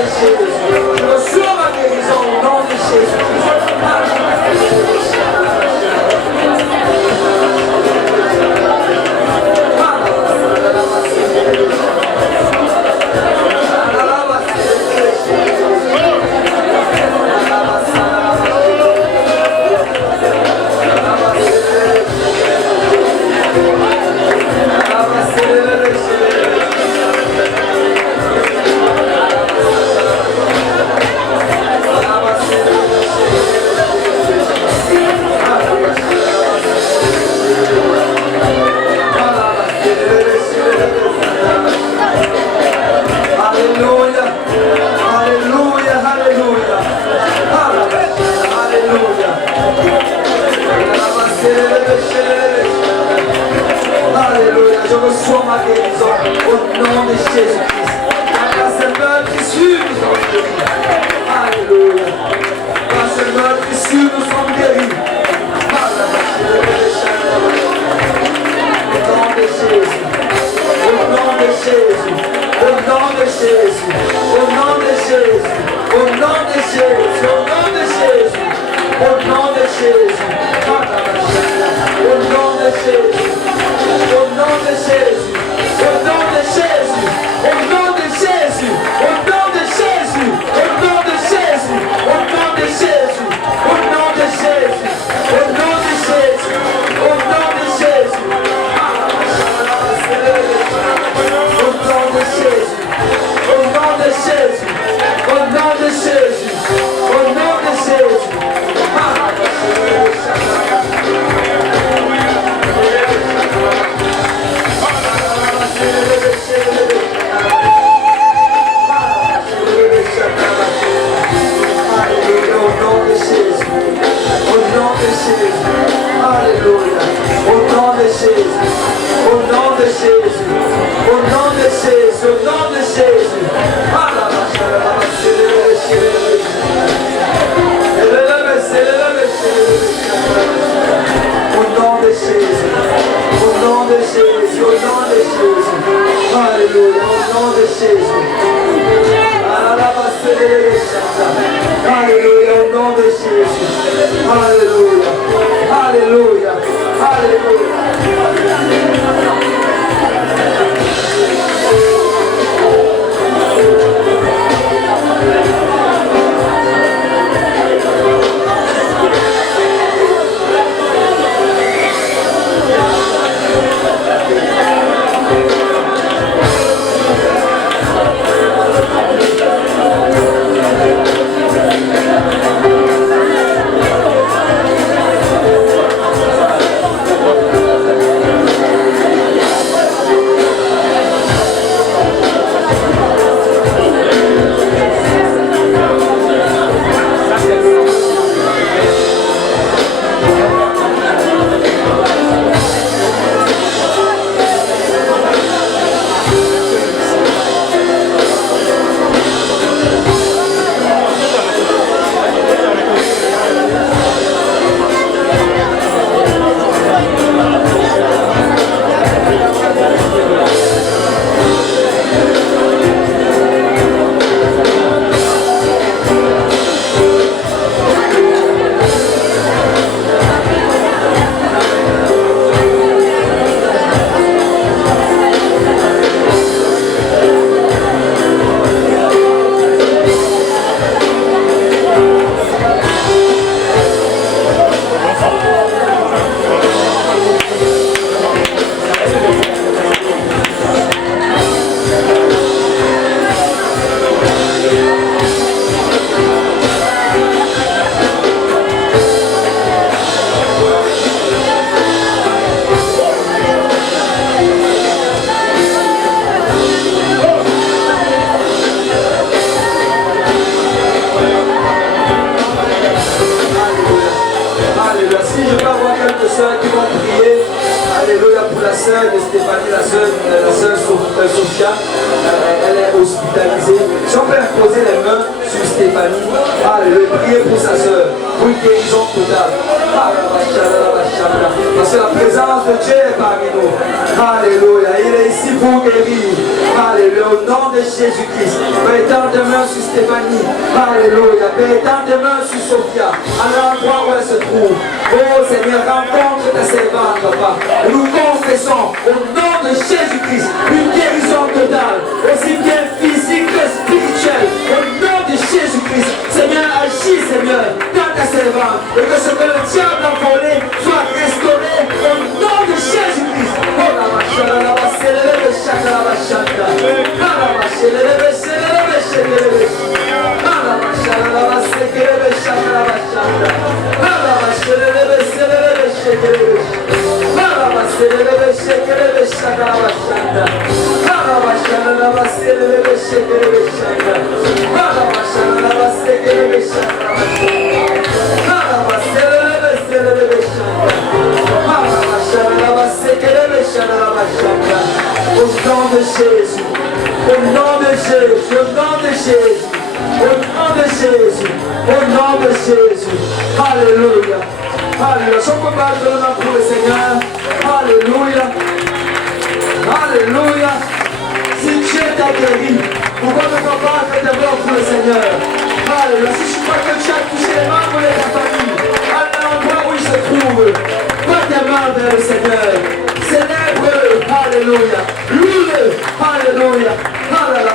de Jésus. Je reçois ma guérison au nom de Jésus. Alléluia, je reçois ma guérison au nom de Jésus-Christ. Par ce meurtre issu, nous sommes guéris. Alléluia. Par ce meurtre issu, nous sommes guéris. Au nom de Jésus. Au nom de Jésus. Au nom de Jésus. Au nom de Jésus. Au nom de Jésus. Au nom de Jésus. Au nom de Jésus. Au nom de Jésus. Au nom de Jésus, au nom de Jésus, au nom de Jésus, au nom de Jésus, au nom de Jésus, au nom de Jésus, au nom de Jésus, au nom de Jésus, au nom de Jésus, au nom de Jésus, au nom de Jésus, au nom de Jésus, au nom de Jésus. Alléluia. Au nom de Jésus. Au nom de Jésus. Au nom de Jésus. Au nom de Jésus. Au nom de Jésus. Au nom de Jésus. Au nom de Jésus. Alléluia. Au nom de Jésus. Alléluia. Au nom de Jésus. Alléluia. Alléluia. Alléluia. sœur de Stéphanie, la sœur Sophia, elle est hospitalisée. Si on peut imposer les mains sur Stéphanie, alléluia, prier pour sa sœur, pour une guérison totale. Parce que la présence de Dieu est parmi nous. Alléluia, il est ici pour tout guérir. Alléluia. Au nom de Jésus-Christ. Père, étends tes mains sur Stéphanie. Alléluia. Père, étends tes mains sur Sophia. À l'endroit où elle se trouve. Oh Seigneur, rencontre ta servante, Papa. Et nous confessons au nom de Jésus-Christ une guérison totale, aussi bien physique que spirituelle. Au nom de Jésus-Christ, Seigneur, agis, Seigneur, dans ta servante. Et que ce que le diable a volé soit restauré au nom de Jésus-Christ. Oh la vache, la vache, le chaka, la vache, la vache, au nom de Jésus, au nom de Jésus, au nom de Jésus, au nom de Jésus, au nom de Jésus. Alléluia. Alléluia. Si on peut battre le nom pour le Seigneur. Alléluia. Alléluia. Si Dieu t'a guéri, pourquoi ne pas battre tes mains pour le Seigneur? Alléluia. Si je crois que tu as touché les membres de ta famille, à l'endroit où il se trouve, bat tes mains vers le Seigneur. Célèbre-le. Alléluia. Loue-le. Alléluia. Alléluia.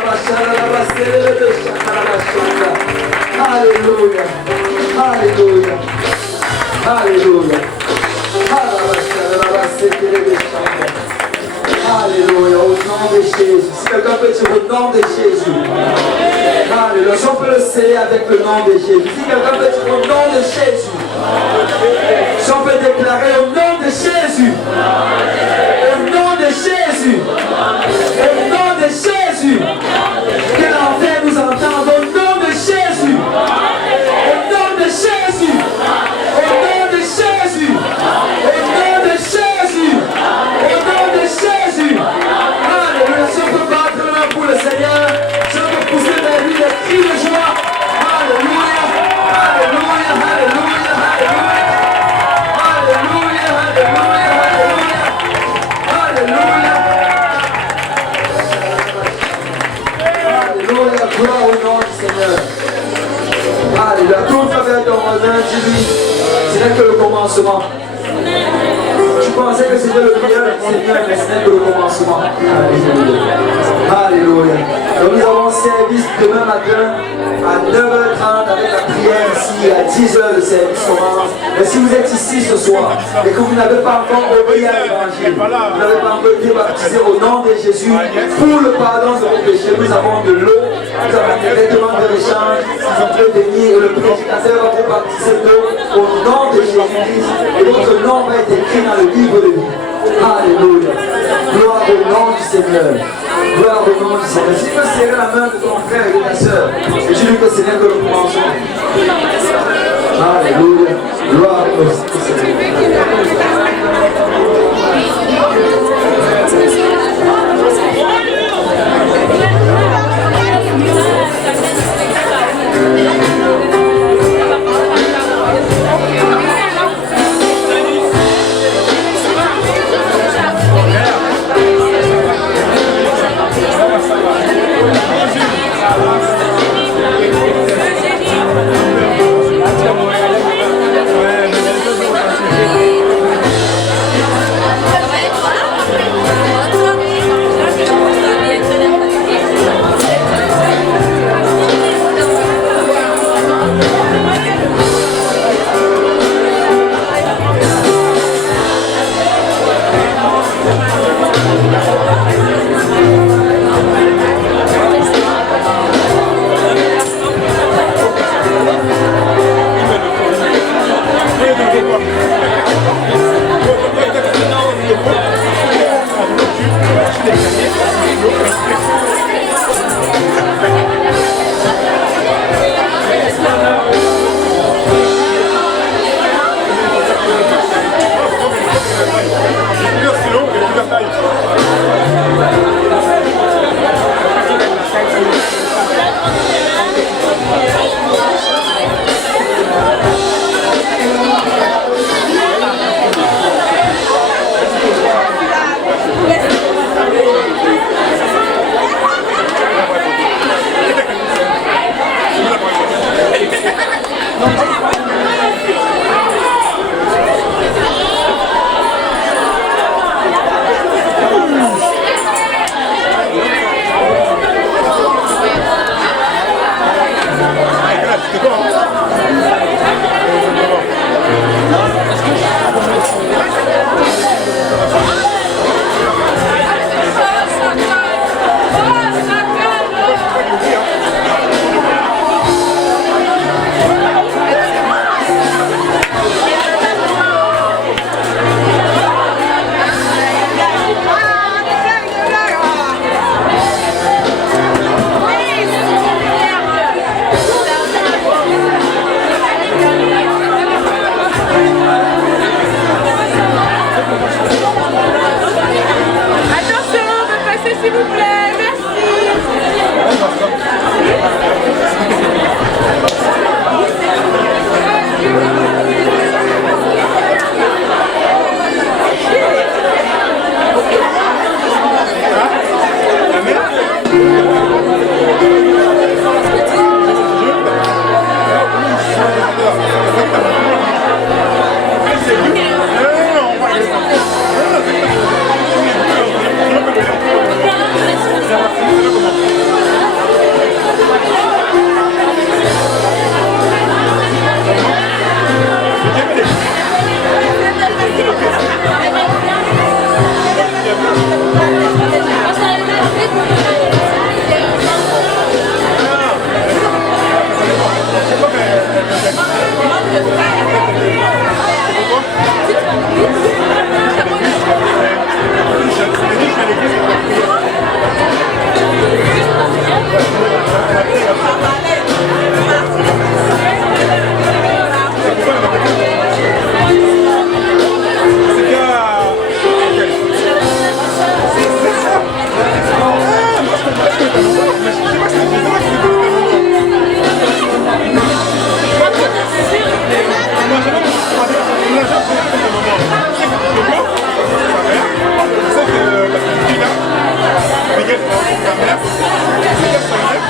Alléluia. Alléluia. Alléluia. Au nom de Jésus. Si quelqu'un peut dire au nom de Jésus. Alléluia. Si on peut le sceller avec le nom de Jésus. Si quelqu'un peut dire au nom de Jésus. Si on peut déclarer au nom de Jésus. Au nom de Jésus. Au nom de Jésus. Que l'enfer nous entende. Au nom de Jésus. Au nom de Jésus. Au nom de Jésus. Au nom de Jésus. Au nom de Jésus. Alléluia. Si on peut battre la main pour le Seigneur. Si on peut pousser vers lui des cris de joie. Alléluia. Alléluia. Alléluia. Alléluia. Alléluia. Alléluia. Alléluia. Gloire au nom du Seigneur. Alléluia. Tourne vers ton voisin, dis-lui, ce n'est que le commencement. Tu pensais que c'était le meilleur, Seigneur, mais ce n'est que le commencement. Alléluia. Alléluia. Donc nous avons service demain matin à 9h30 avec la prière ici, à 10h le service commence. Mais si vous êtes ici ce soir et que vous n'avez pas encore obéi à l'évangile, vous n'avez pas encore été baptisé au nom de Jésus, pour le pardon de vos péchés, nous avons de l'eau, nous avons des vêtements de l'échange, vous pouvez venir et le prédicateur va vous baptiser d'eau au nom de Jésus-Christ et votre nom va être écrit dans le livre de vie. Alléluia. Gloire au nom du Seigneur. Gloire au nom du Seigneur. Si tu peux serrer la main de ton frère et de ta soeur, et dis-lui que c'est bien que le commencement. Alléluia. Gloire au Seigneur. Ok,